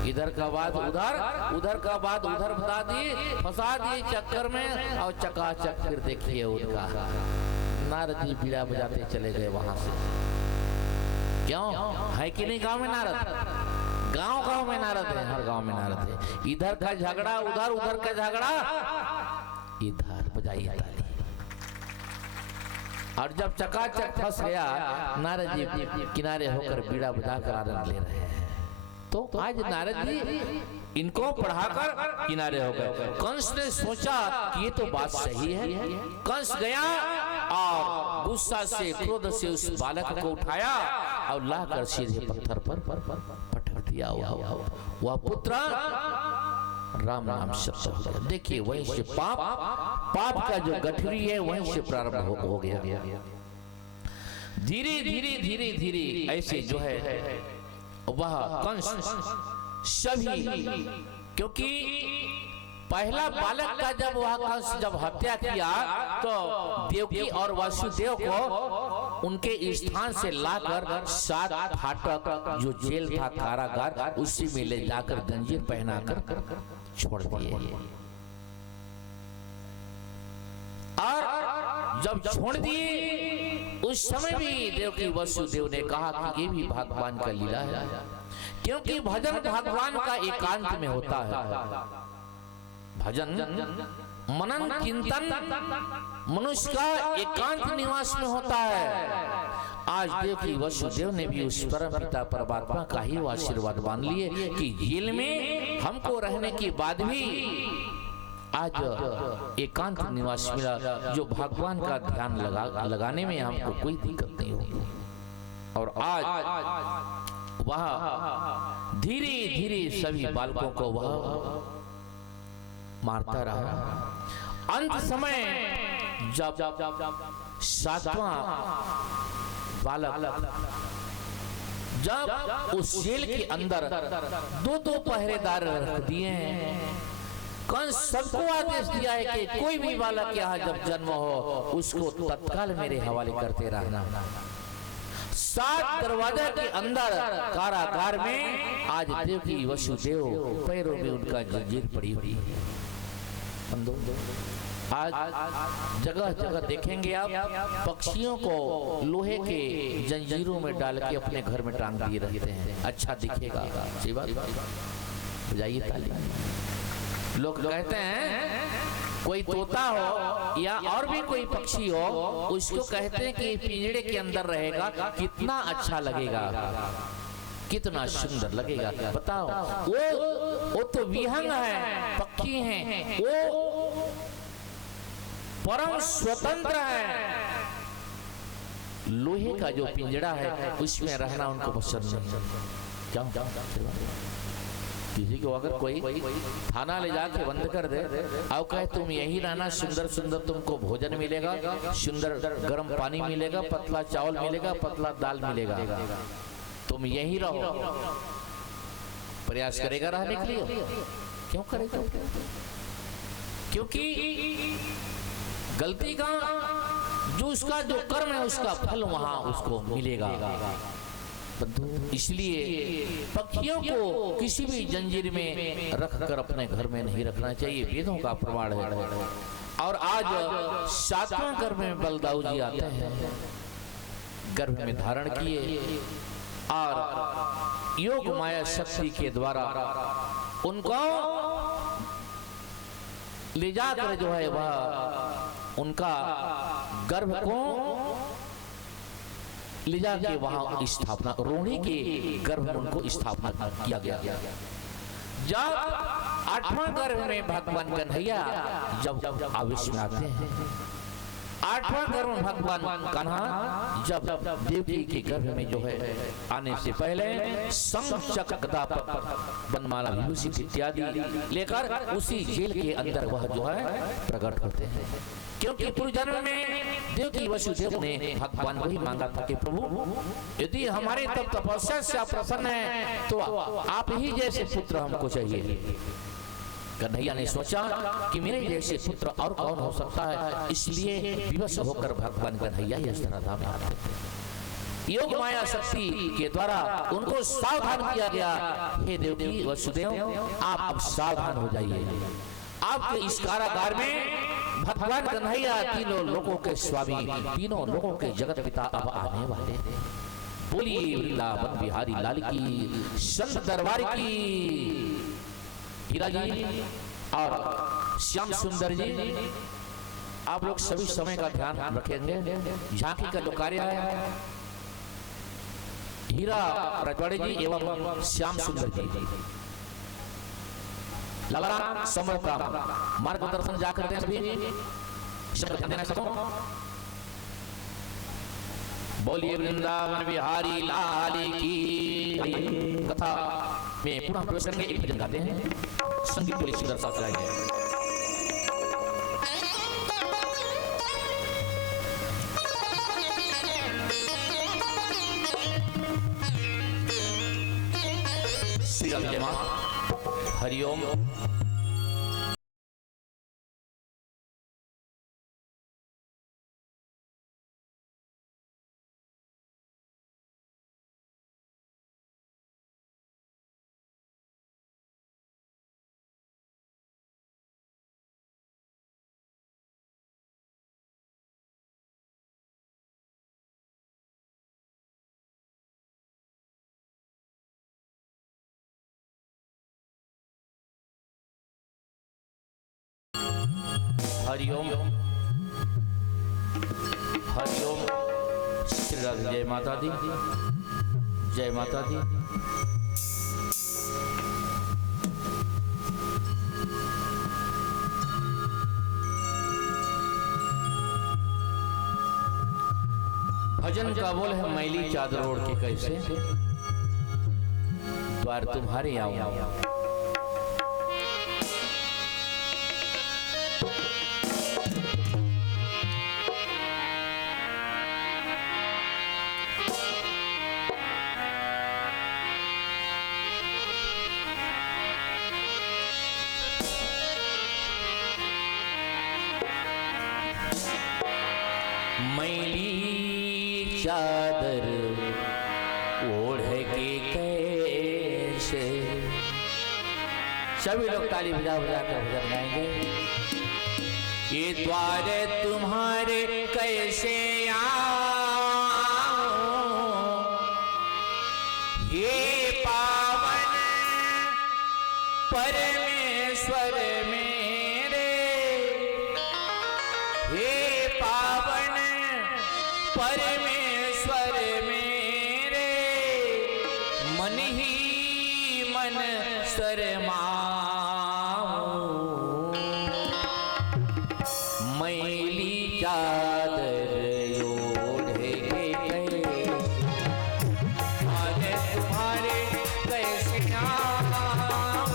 इधर का बात उधर, उधर का बात उधर बता दिए, फंसा दिए चक्कर में और चकाचक फिर देखिए उनका। नारद जी बीड़ा बजाते चले गए वहां से। क्यों है कि नहीं गांव में नारद? गांव-गांव में नारद है, हर गांव में नारद है। इधर का झगड़ा उधर, उधर का झगड़ा इधर, बजाइए ताली। और जब चकाचक फंस गया, नारद जी किनारे होकर बीड़ा बजाकर आनंद ले रहे हैं। तो आज नारद जी इनको पढ़ाकर किनारे हो गए। कंस ने सोचा कि ये तो बात सही है। कंस गया और गुस्सा से क्रोध से उस बालक को उठाया और लाकर सीधे पत्थर पर पटक दिया। वह पुत्र राम नाम सत्य हो गया। देखिए वहीं से पाप का जो गठरी है वहीं से प्रारंभ हो गया। धीरे धीरे धीरे धीरे ऐसे जो है वह कंस सभी, क्योंकि पहला बालक का जब वह कंस जब हत्या किया तो देवकी और वासुदेव को उनके स्थान से लाकर 7 फाटक जो जेल था कारागार, उसी में ले जाकर जंजीर पहनाकर छोड़ दिए। और जब छोड़ दिए उस समय भी देवकी वसुदेव ने कहा कि ये भी भगवान का लीला है, क्योंकि भजन भगवान का एकांत में होता है। भजन मनन चिंतन मनुष्य का एकांत निवास में होता है। आज देवकी वसुदेव ने भी उस परम पिता परमात्मा का ही आशीर्वाद मान लिए कि जेल में हमको रहने के बाद भी आज एकांत निवास मिला, जो भगवान का ध्यान लगाने में हमको कोई दिक्कत नहीं होगी। और आज वह धीरे धीरे सभी बालकों को वह मारता रहा। अंत समय जब 7वां बालक जब उस जेल के अंदर 2-2 पहरेदार रख दिए हैं, कंस सबको आदेश दिया है कि कोई भी बालक यहाँ जब जन्म हो उसको तत्काल मेरे हवाले करते रहना। 7 दरवाजा के अंदर कारागार में आज देवकी वसुदेव पैरों में उनका जंजीर पड़ी हुई है। आज जगह जगह देखेंगे आप पक्षियों को लोहे के जंजीरों में डाल के अपने घर में टांग दिए रहते हैं। अच्छा दिखेगा, सही बात, बजाइए ताली। लोग कहते हैं कोई तोता हो या और भी कोई पक्षी हो, उसको कहते हैं कि पिंजरे के अंदर रहेगा कितना अच्छा लगेगा, कितना सुंदर लगेगा। बताओ, वो तो विहंग है, पक्षी हैं, वो परम स्वतंत्र है। लोहे का जो पिंजरा है उसमें रहना उनको पसंद नहीं। किसी को अगर कोई थाना ले जाके बंद कर दे और कहे तुम यही रहना, सुंदर सुंदर तुमको भोजन मिलेगा, सुंदर गर्म पानी मिलेगा, पतला चावल मिलेगा, पतला दाल मिलेगा, तुम यही रहो, प्रयास करेगा रहने के लिए? क्यों करेगा? क्योंकि गलती का जो उसका जो कर्म है उसका फल वहां उसको मिलेगा। इसलिए पक्षियों को किसी भी जंजीर में रखकर अपने घर में नहीं रखना चाहिए, वेदों का प्रमाण है। और आज 7वां गर्भ में बलदाऊ जी आते हैं, गर्भ में धारण किए और योग माया शक्ति के द्वारा उनको ले जाकर जो है वह उनका गर्भ को ले जाके वहां स्थापना, रोहिणी के गर्भ में उनको स्थापना किया गया। जब 8वां गर्भ में भगवान कन्हैया जब आवेश में आते हैं, 8वां गर्भ में भगवान कन्हा जब देवकी के गर्भ में जो है आने से पहले शंख चक्र गदा बनमाला विभूषित इत्यादि लेकर उसी जेल के अंदर वह जो है प्रकट होते हैं। क्योंकि पूर्व जन्म में देवकी वसुदेव ने भगवान को ही मांगा था कि प्रभु यदि हमारे तब तपस्या से आप प्रसन्न हैं तो आप ही जैसे पुत्र हमको चाहिए। कन्हैया ने सोचा कि मेरे जैसे पुत्र और कौन हो सकता है, इसलिए विवश होकर भगवान कन्हैया इस तरह में आते थे। योग माया शक्ति के द्वारा उनको सावधान किया गया, हे देवकी वसुदेव आप अब सावधान हो जाइए, आपके इस कारागार में भगवान कन्हैया तीनों लोगों के स्वामी, तीनों लोगों के जगत पिता अब आने वाले हैं। बोलिए वृंदावन बिहारी लाल की, संत दरबार की। हीरा जी और श्याम सुंदर जी, आप लोग सभी समय का ध्यान रखेंगे। झांकी का जो कार्य है, हीरा रजवाड़े जी एवं श्याम सुंदर जी लगातार समय का मार्गदर्शन जाकर दें, सभी ध्यान देना सबको। बोलिए वृंदावन बिहारी लाल की। कथा में पुनः प्रवेश करके एक भजन गाते हैं, संगीत बड़ी सुंदर सा सजाएंगे। श्री राम जय मां, हरिओम। हरिओम हरिओम। श्री राधे, जय माता दी, जय माता दी। भजन का बोल है, मैली चादर ओढ़ के कैसे द्वार तुम्हारे आऊं। मैली चादर ओढ़ के कैसे, सभी लोग ताली बजा बजा कर भजन गाएंगे। ये द्वार तुम्हारे कैसे आऊं, ये पावन परमेश्वर मेरे, हे पावन परमेश्वर मेरे, मन ही मन शर्माऊं। मैली चादर ओढ़ के तुम्हारे कैसे आऊं,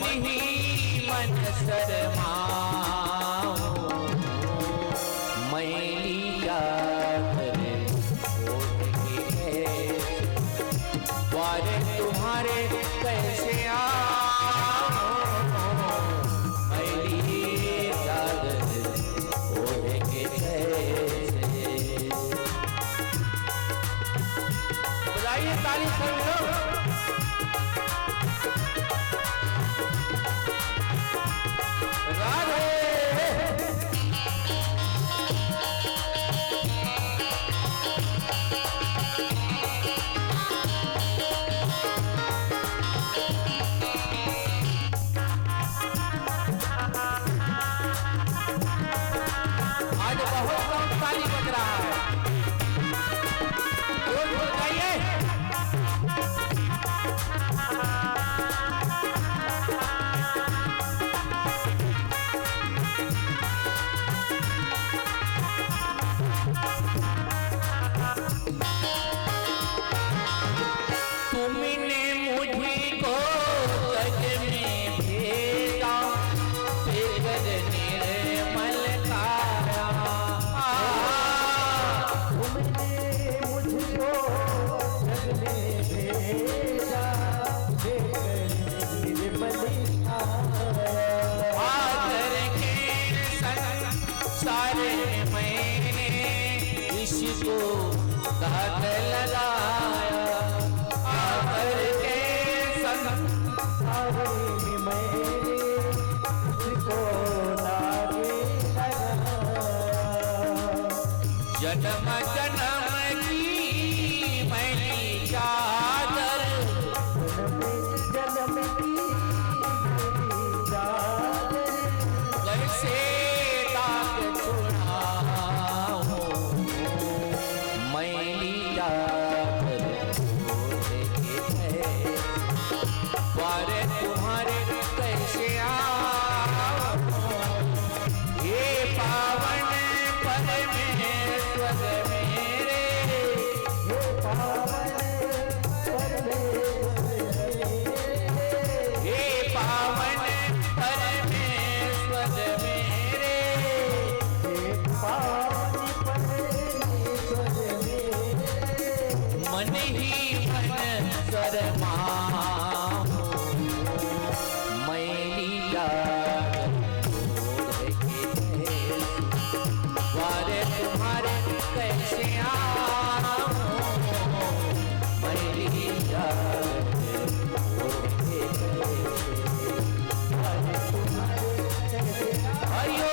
मन ही मन शर्माओ, मैली चादर ओढ़ के द्वारे तुम्हारे कैसे आओ, मैली चादर ओढ़ के कैसे। बजाइए ताली सब लोग। जन्म जन्म की मैली चादर, जन्म की चादर कैसे दाग छुड़ाऊं, मैली चादर ओढ़ के द्वारे तुम्हारे कैसे आओ, ये पावन परमेश्वर मेरे, ये पावन परमेश्वर, ये पावन परमेश्वर मेरे, ये पावन परमेश्वर मेरे, मन ही मन शर्माओ, मैली चादर ओढ़ के द्वारे तुम्हारे कैसे आओ, मैली चादर ओढ़ के द्वारे तुम्हारे कैसे आयो,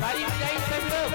तारीफ चाहिए सब लोग।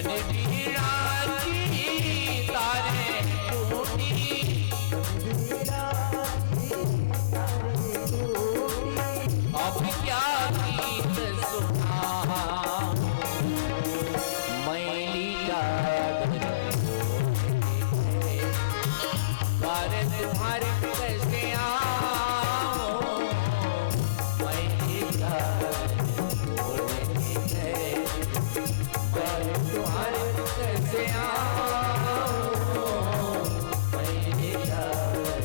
मन वीराजी तारे टूटी, अब क्या गीत सुनाऊं, मैली चादर द्वार तुम्हारे कैसे आऊं, मैली चादर द्वार तुम्हारे कैसे आऊं, मैली चादर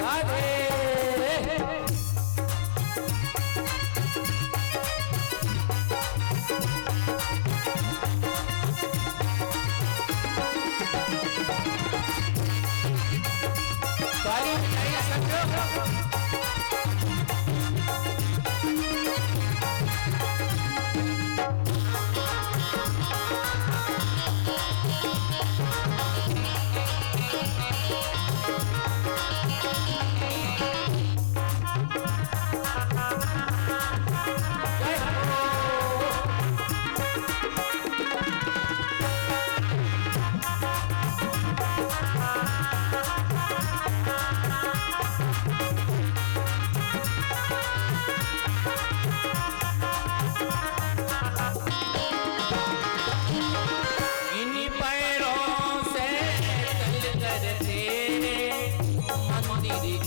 राधे।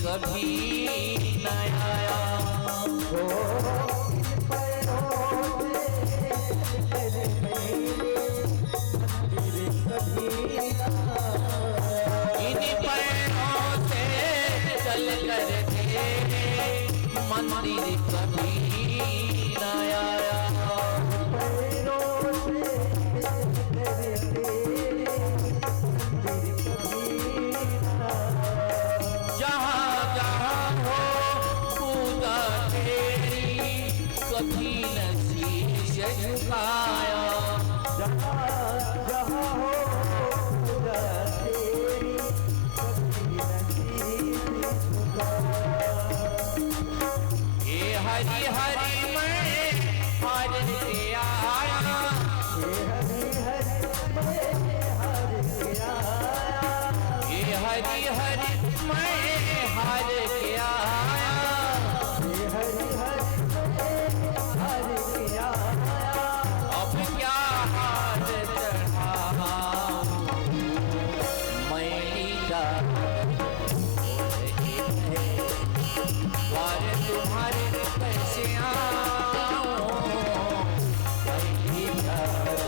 कभी न आया हो, इन पैरों से चल कर तेरे मंदिर कभी न आया। कभी न शीश झुकाया, जहाँ जहाँ हो पूजा तेरी, कभी न शीश झुकाया। ये हरि हरि मैं हार के आया, ये हरि हरि मैं हार के आया, ये हरि हरि मैं हार के आया, ये हरि हरि अब क्या हाथ चढ़ाऊं, मैली चादर द्वार तुम्हारे कैसे आऊं, मैली चादर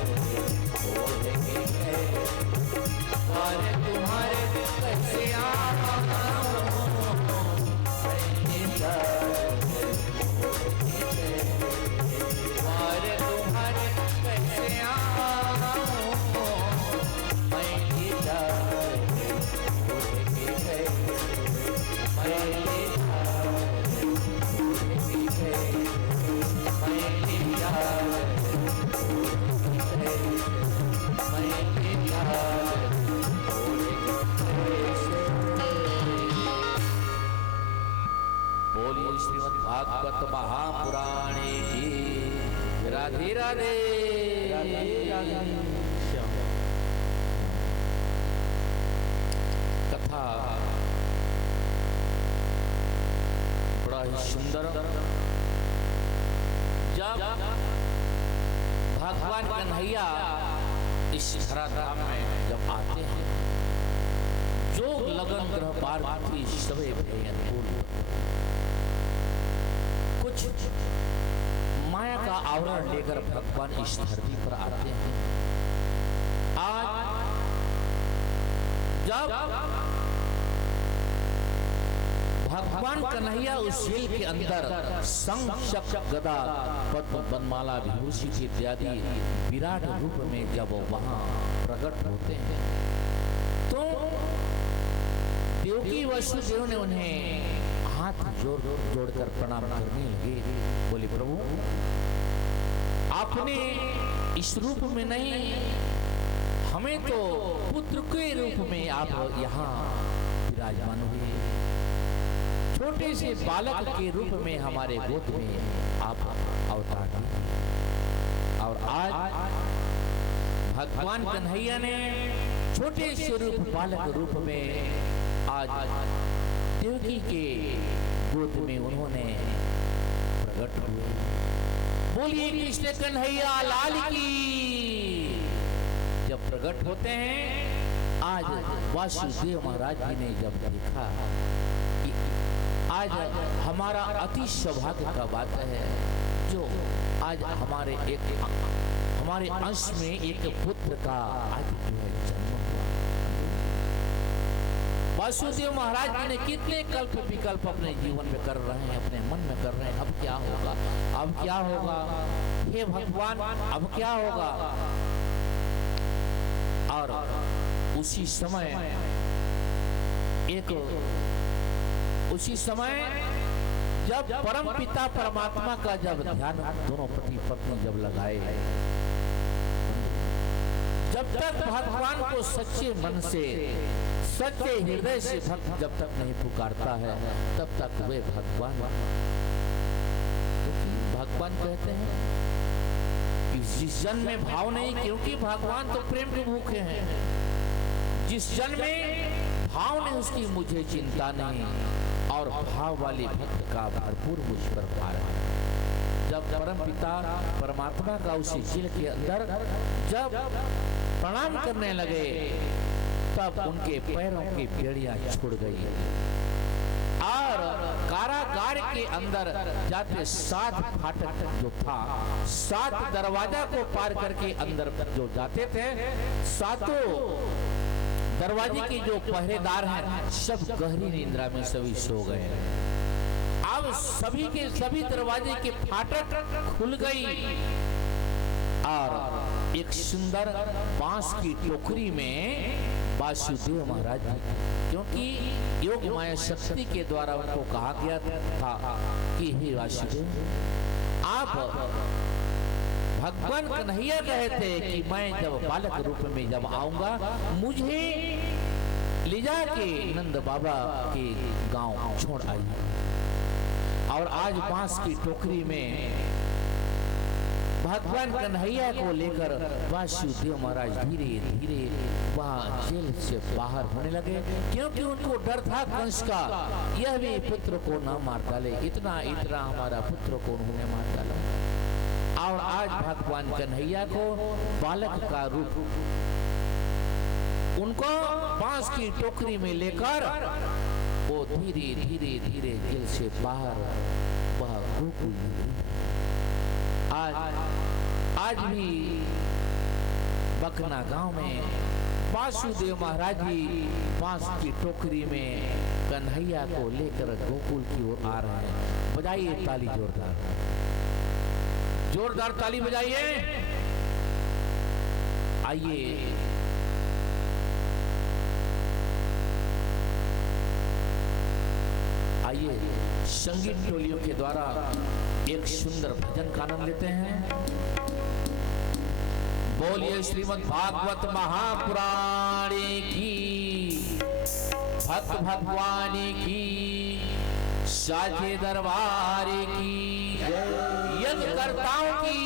द्वार तुम्हारे कैसे आऊं, मैली चादर द्वार तुम्हारे कैसे आऊं, मैली चादर मैली बोलिए श्रीमद् भागवत महापुराणे की राधे राधे राधे राधे। कथा बड़ा ही सुंदर। जब भगवान कन्हैया इस धराधाम में जब आते हैं, जोग लगन ग्रह पार्वती सवे भय अनुकूल, कुछ माया का आवरण लेकर भगवान इस धरती पर आते हैं। आज जब भगवान कन्हैया उस झील के अंदर शंख चक्र गदा पद्म बनमाला विभूषित इत्यादि विराट रूप में जब वहां प्रकट होते हैं, तो देवकी वसुदेव ने उन्हें हाथ जोड़कर प्रणाम करने लगे। बोले प्रभु, आपने इस रूप में नहीं, हमें तो पुत्र के रूप में आप यहाँ विराजमान हुए, छोटे से बालक के रूप में हमारे गोद में आप अवतार, और आज भगवान कन्हैया ने छोटे से रूप बालक रूप में आज देवकी के गोद में उन्होंने प्रकट हुए। बोलिए कृष्ण कन्हैया लाल की। जब प्रकट होते हैं, आज वासुदेव महाराज जी ने जब देखा कि आज हमारा अति सौभाग्य का बात है, जो आज हमारे अंश में एक पुत्र का आज जो है जन्म हुआ। वासुदेव महाराज जी ने कितने कल्प विकल्प अपने जीवन में कर रहे हैं, अपने मन में कर रहे हैं। अब क्या होगा, अब क्या होगा, हे भगवान अब क्या होगा। और उसी समय जब परम पिता परमात्मा का जब ध्यान दोनों पति पत्नी जब लगाए, जब तक भगवान को सच्चे मन से सच्चे हृदय से भक्त जब तक नहीं पुकारता है, तब तक वे भगवान कहते हैं कि जिस जन में भाव नहीं, क्योंकि भगवान तो प्रेम के भूखे हैं। जिस जन में भाव नहीं उसकी मुझे चिंता नहीं, और भाव वाले भक्त का भरपूर मुझ पर भार है। जब परम पिता परमात्मा का उसी दिल के अंदर जब प्रणाम करने लगे, तब उनके पैरों की बेड़ियां छूट गई और कारागार के अंदर जाते 7 फाटक जो था, 7 दरवाजा को पार करके अंदर जो जाते थे, 7 दरवाजे के जो पहरेदार हैं सब गहरी निद्रा में सभी सो गए। अब सभी के सभी दरवाजे के फाटक खुल गई और एक सुंदर बांस की टोकरी में वासुदेव महाराज, क्योंकि योग माया शक्ति के द्वारा उनको कहा गया था कि हे वासुदेव, आप भगवान कन्हैया कहते कि मैं जब बालक रूप में जब आऊंगा, मुझे ले जाके नंद बाबा के गांव छोड़ आई। और आज बांस की टोकरी में भगवान कन्हैया को लेकर वासुदेव महाराज धीरे धीरे वहां जेल से बाहर होने लगे, क्योंकि उनको डर था कंस का, यह भी पुत्र को न मार डाले, इतना हमारा पुत्र को उन्होंने मार डाला। और आज भगवान कन्हैया को बालक का रूप उनको बांस की टोकरी में लेकर वो धीरे धीरे धीरे जेल से बाहर वह गोकुल। आज भी बकना गांव में वासुदेव महाराज जी बांस की टोकरी में कन्हैया को लेकर गोकुल की ओर आ रहे हैं। बजाइए ताली, जोरदार ताली बजाइए। आइए संगीत टोलियों के द्वारा एक सुंदर भजन का आनंद लेते हैं। बोलिए श्रीमद् भागवत महापुराण की, भक्त भगवान की, साचे दरबार की, यज्ञ कर्ताओं की।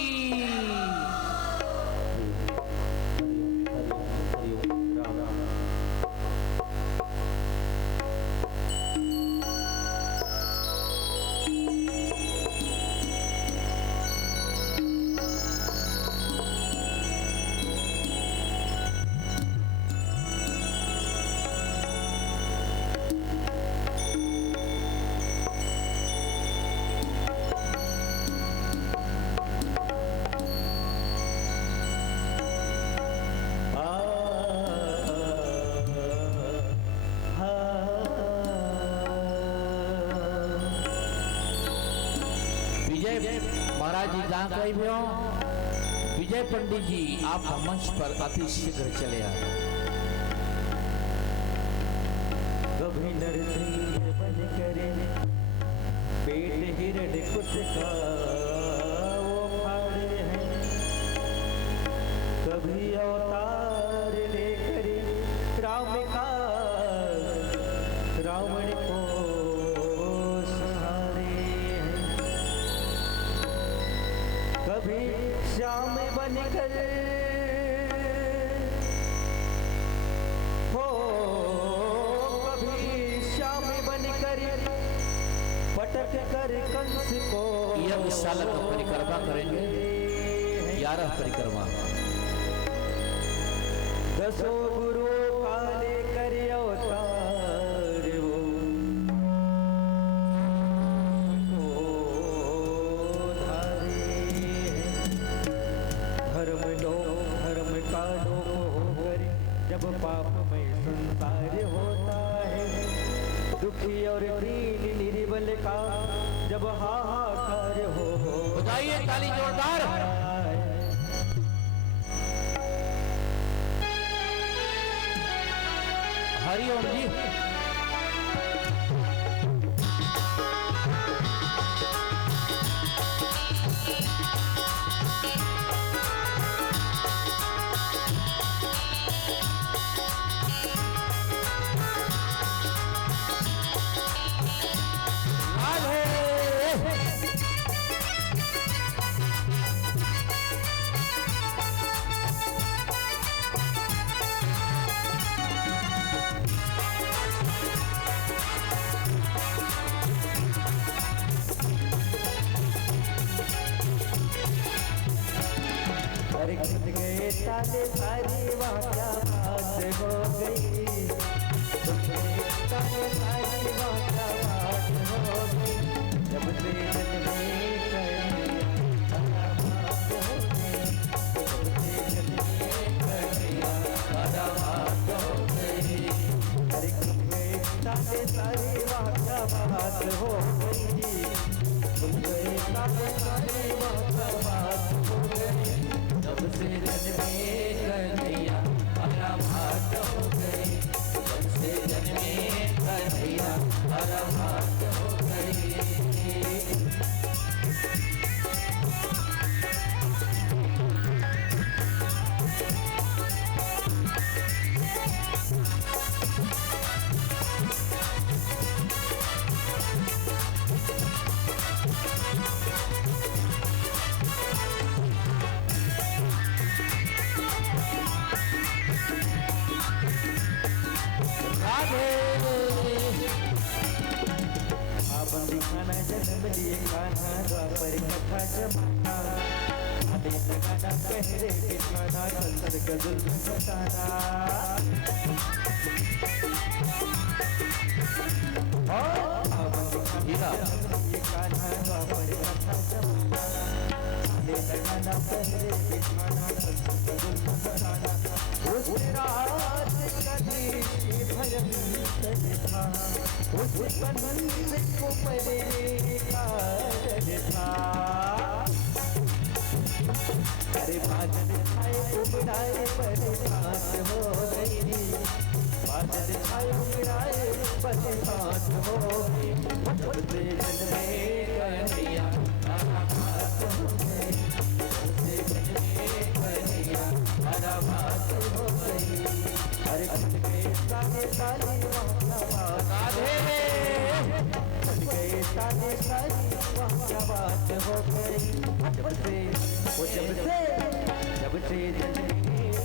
महाराज जी जहाँ कहीं भी हो, विजय पंडित जी आप मंच पर अति शीघ्र चले आए। कभी नरसिंह बन करे पेट हिरण कुछ का वो फाड़े हैं, कभी अवतार लेकर राम का रावण को कभी श्याम बनकर कर कंस को 11 साल का परिक्रमा करेंगे, 11 परिक्रमा। 10 गुरु का लेकर अवतार वो धारे। धर्म का लोप होकर जब पापमय संसार होता है, दुखी और दीन निर्बल का जब हाहाकार हो। बजाइए ताली जोरदार। हरिओम जी। गए ताले सारी वाचा बात हो गई, ताले सारी वाचा बात हो गई। जब से जन्मे कन्हैया बात हो गई, जब से जन्मे कन्हैया बात हो गई। अरे गए ताले सारी वाचा बात हो गई, तुम गए ताले सारी वाचा बात हो गई। जब से जन्मे कन्हैया हरा भात हो गई, जब से जन्मे कन्हैया हरा भात हो गई। जन्म लिए कान्हा द्वापर कथा जमाना, आदि लगाना पहरे बिठाना, संसद का जुल्म बताना। ये कान्हा द्वापर कथा जमाना, आदि लगाना पहरे बिठाना, संसद का जुल्म बताना। उस रात का दृश्य भयंकर था, उस बंधन को परे था। अरे बादल छाए उमड़ाए बरसात हो गई, बादल छाए उमड़ाए बरसात हो गई। जब से जन्मे कन्हैया हरा भात हो गई, जब से जन्मे कन्हैया हरा भात हो गई। अरे बन गए सारे सारे गए सारे सारी वहाँ बात हो गई। जब से जन्मे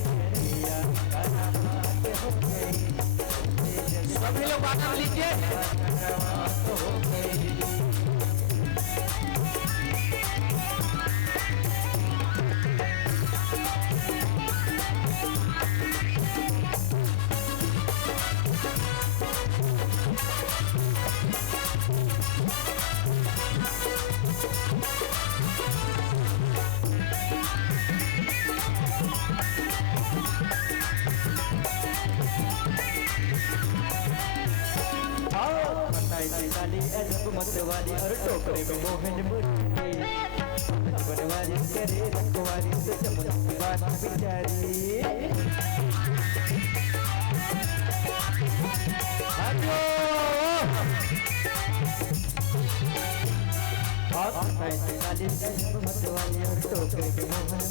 कन्हैया हरा भात हो गई, सभी लोग आकर लीजिए। हरा भात हो गई। मतवाली और टोकरे में मोहन मुर्गी, बनवारी करे रखवारी तो चमन बात बिचारी। मतवाली और टोकरे में मोहन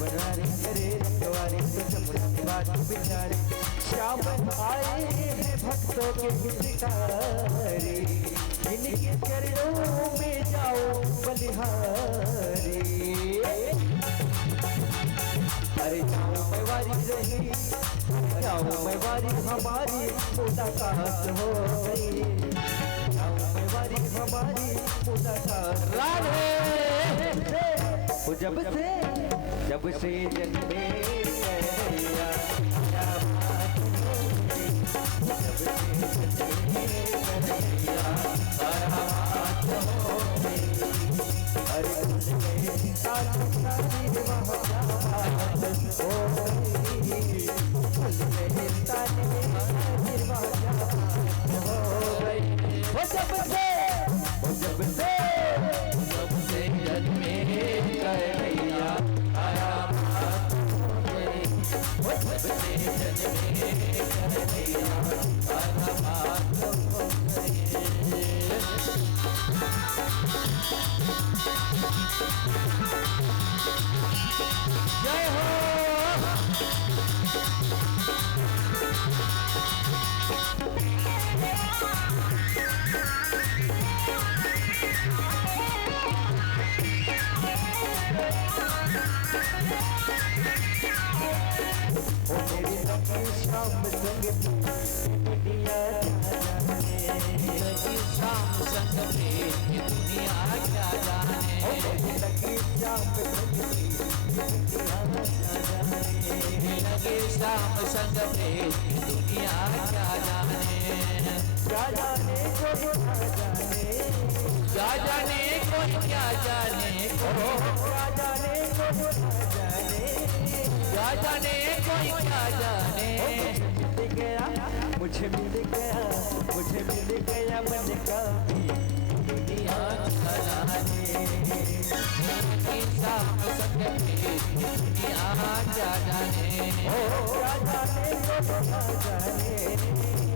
बनवारी करे रखवारी तो चमन बात बिचारी। श्याम आए हैं भक्तों के हितकारी, इनके चरणों में जाओ बलिहारी। अरे जाओ मैं वारी रही, जाओ मैं वारी हमारी मुलाकात हो गई, जाओ मैं वारी जब से जन्मे कन्हैया क्या बात होगी। जब से जन्मे कन्हैया क्या बात होगी। अरे खुल गए साथ साथी वहाँ क्या बात होगी। खुल गए साथ साथी वहाँ क्या बात होगी। वो जब से जन्मे कन्हैया क्या बात होगी। वो जब से जन्मे कन्हैया क्या बात होगी। जय हो। शाम संग दुनिया क्या जाने। लगी शाम संग दुनिया क्या जाने। क्या जाने कोई क्या जाने। क्या जाने कोई क्या जाने। क्या जाने कोई क्या जाने। मुझे मिल गया मन का भी दुनिया क्या जाने। शाम संग दुनिया क्या जाने।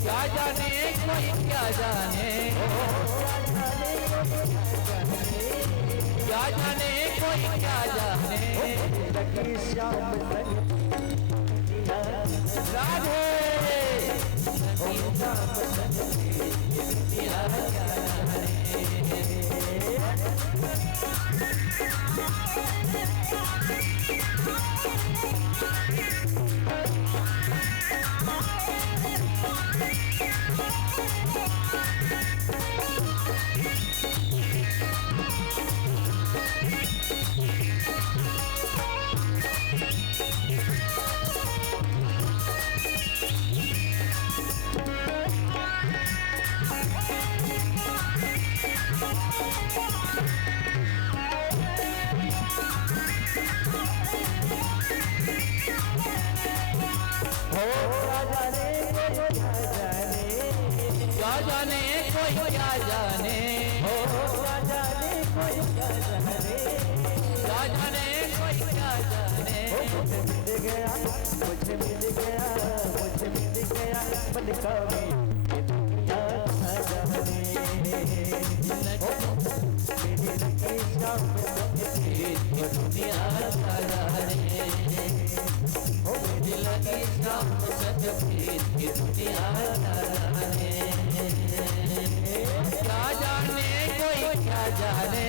क्या जाने कोई क्या जाने। क्या जाने कोई क्या जाने। लगी शाम संग राधे। लगी शाम संग दुनिया क्या जाने। मुझे मिल गया मन का भी दुनिया क्या जाने। मेरी लगी शाम दुनिया क्या जाने। मेरी लगी शाम दुनिया क्या जाने। क्या जाने कोई क्या जाने।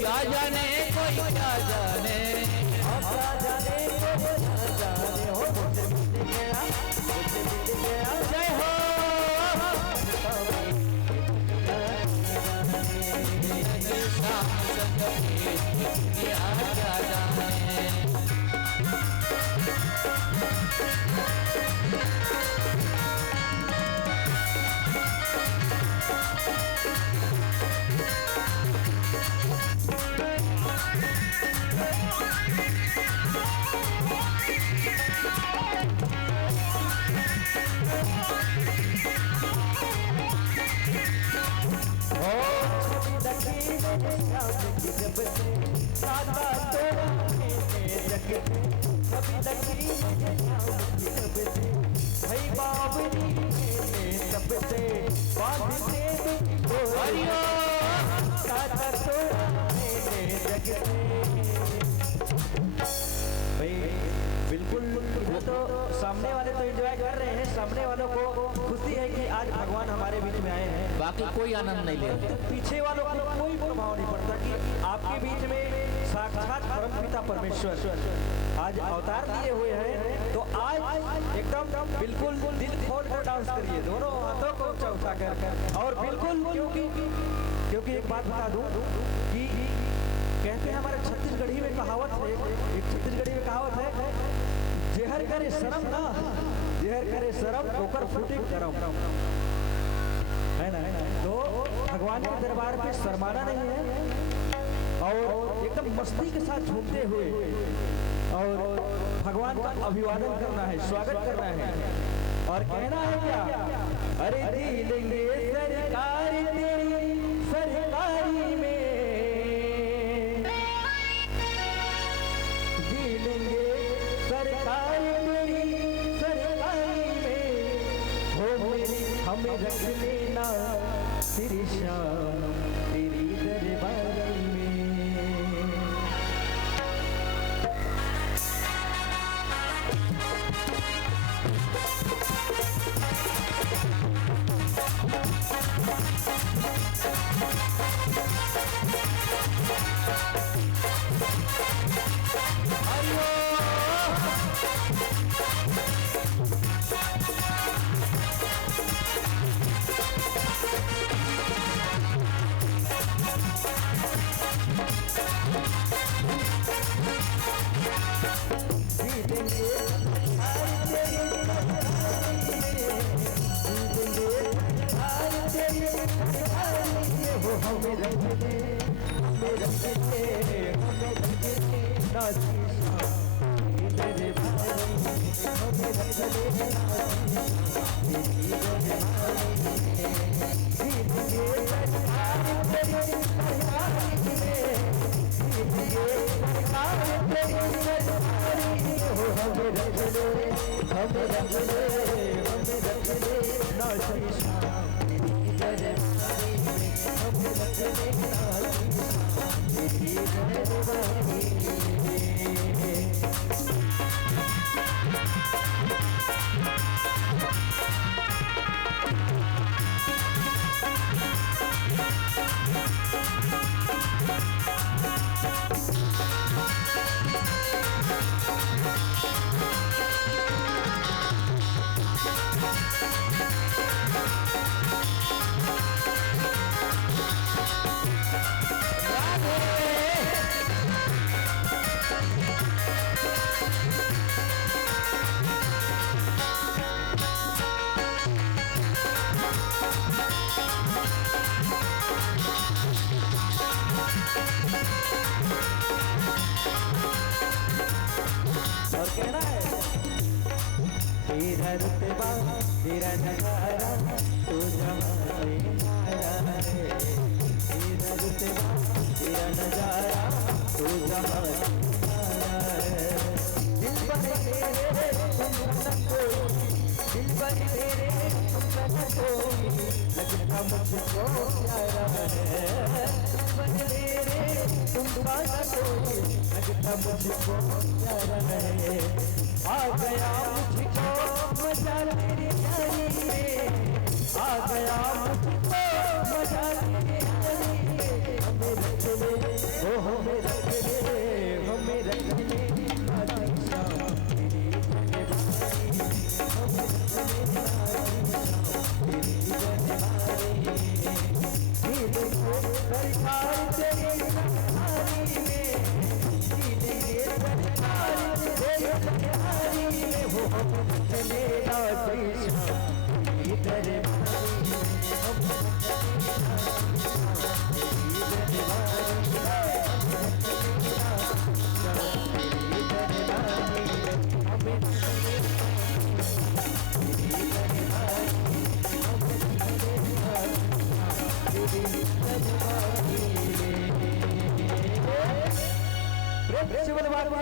क्या जाने कोई क्या जाने। क्या जाने कोई क्या जाने। हो मुझे मिल गया जय हो। शाम संग दुनिया क्या जाने। बिल्कुल तो सामने वाले तो एंजॉय कर रहे हैं। सामने वालों को खुशी है कि आज भगवान हमारे बीच में आए हैं। बाकी कोई आनंद नहीं ले रहे। तो पीछे वालों को कोई प्रभाव नहीं पड़ता कि आपके बीच में साक्षात परमपिता परमेश्वर आज अवतार लिए हुए हैं। तो आज एकदम बिल्कुल दिल खोल कर डांस करिए। दोनों हाथों को ऊंचा उठाकर और बिल्कुल क्योंकि क्योंकि एक बात बता दूं कि कहते हैं हमारे छत्तीसगढ़ी में कहावत है, एक छत्तीसगढ़ी में कहावत है, जहर करे शर्म ना, जहर करे शर्म ओकर फूटे करम, है ना। तो भगवान के दरबार पे शर्माना नहीं है और एकदम मस्ती के साथ झूमते हुए और भगवान का अभिवादन करना है, स्वागत करना है और कहना है क्या, अरे दिलेंगे सरकार तेरी सरकारी में, दिलेंगे सरकार तेरी सरकारी में, हो मेरी हमें रख लेना तेरी शान तेरी दरबार में।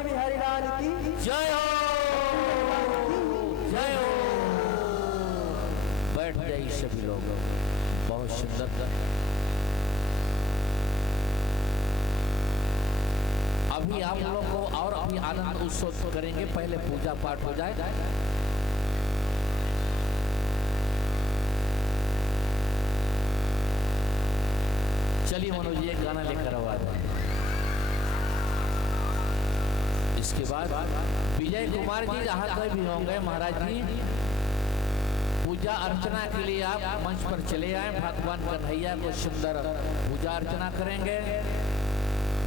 बिहारी लाल की जय हो, जय हो। बैठ जाइए सभी लोग, बहुत सुंदर। अभी आप लोगों को और अभी आनंद उत्सव करेंगे, पहले पूजा पाठ हो जाए। चलिए मनोज जी एक गाना लेकर आवाज। इसके बाद विजय कुमार जी जहाँ तक भी होंगे महाराज जी, पूजा अर्चना के लिए आप मंच पर चले आए। भगवान कन्हैया को सुंदर पूजा अर्चना करेंगे।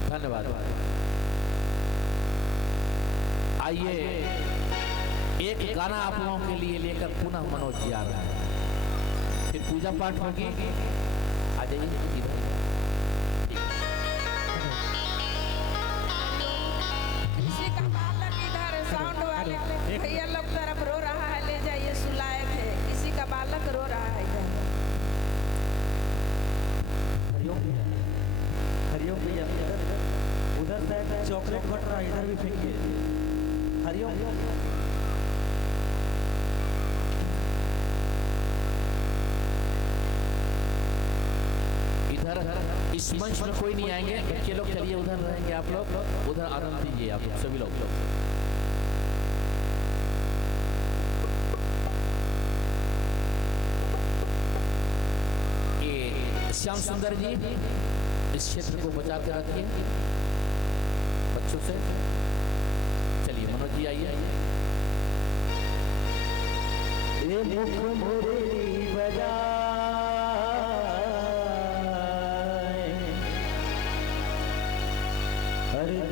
धन्यवाद। आइए एक गाना आप लोगों के लिए लेकर पुनः मनोज जी आ रहे हैं, फिर पूजा पाठ होगी। आ जाइए इधर। किसी का बालक इधर साउंड वाले भैया लोग तरफ रो रहा है, ले जाइए सुलाए थे। किसी का बालक रो रहा है इधर। हरिओम भैया, उधर से चॉकलेट बट रहा है, इधर भी फेंकिए। हरिओम। इस मंच में कोई नहीं आएंगे, बच्चे लोग चलिए उधर रहेंगे। आप लोग उधर आनंद दीजिए, आप सभी लोग। ये श्याम सुंदर जी इस क्षेत्र को बचा के रखिए बच्चों से। चलिए मनोज जी आइए। मुख मुरली बजा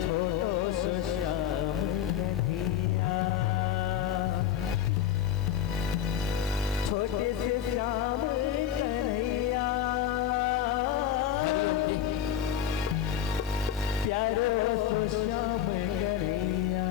छोटो सो श्याम कन्हैया, छोटे से श्याम कन्हैया, प्यारो सो श्याम कन्हैया।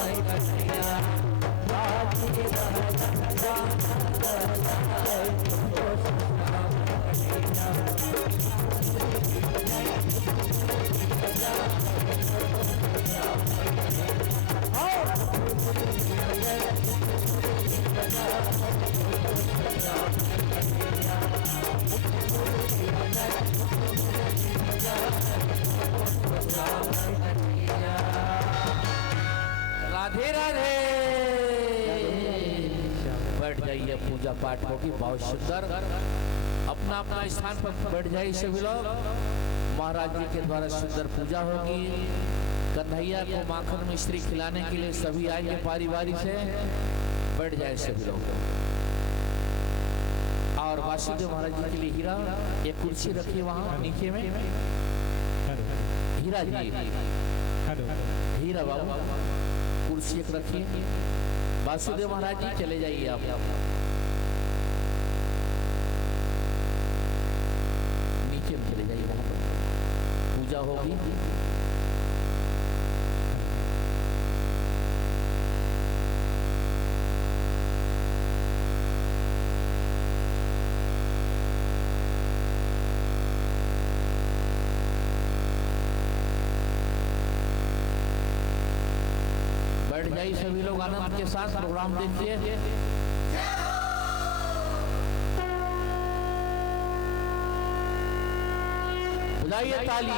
माई कन्हैया राधे राधे राधे। बैठ जाइए, पूजा पाठ होगी बहुत सुंदर। अपना अपना स्थान पर बैठ जाइए सभी लोग। महाराज जी के द्वारा सुंदर पूजा होगी। कन्हैया को माखन मिश्री खिलाने के लिए सभी आएंगे पारी बारी से। बैठ जाए सभी लोग। और वासुदेव महाराज जी के लिए हीरा एक कुर्सी रखिए वहां नीचे में। हीरा जी, हीरा बाबू कुर्सी एक रखिए। वासुदेव महाराज जी चले जाइए आप। नीचे में चले जाइए, वहां पर पूजा होगी। सभी लोग आनंद के साथ प्रोग्राम देखिए। बजाइए ताली।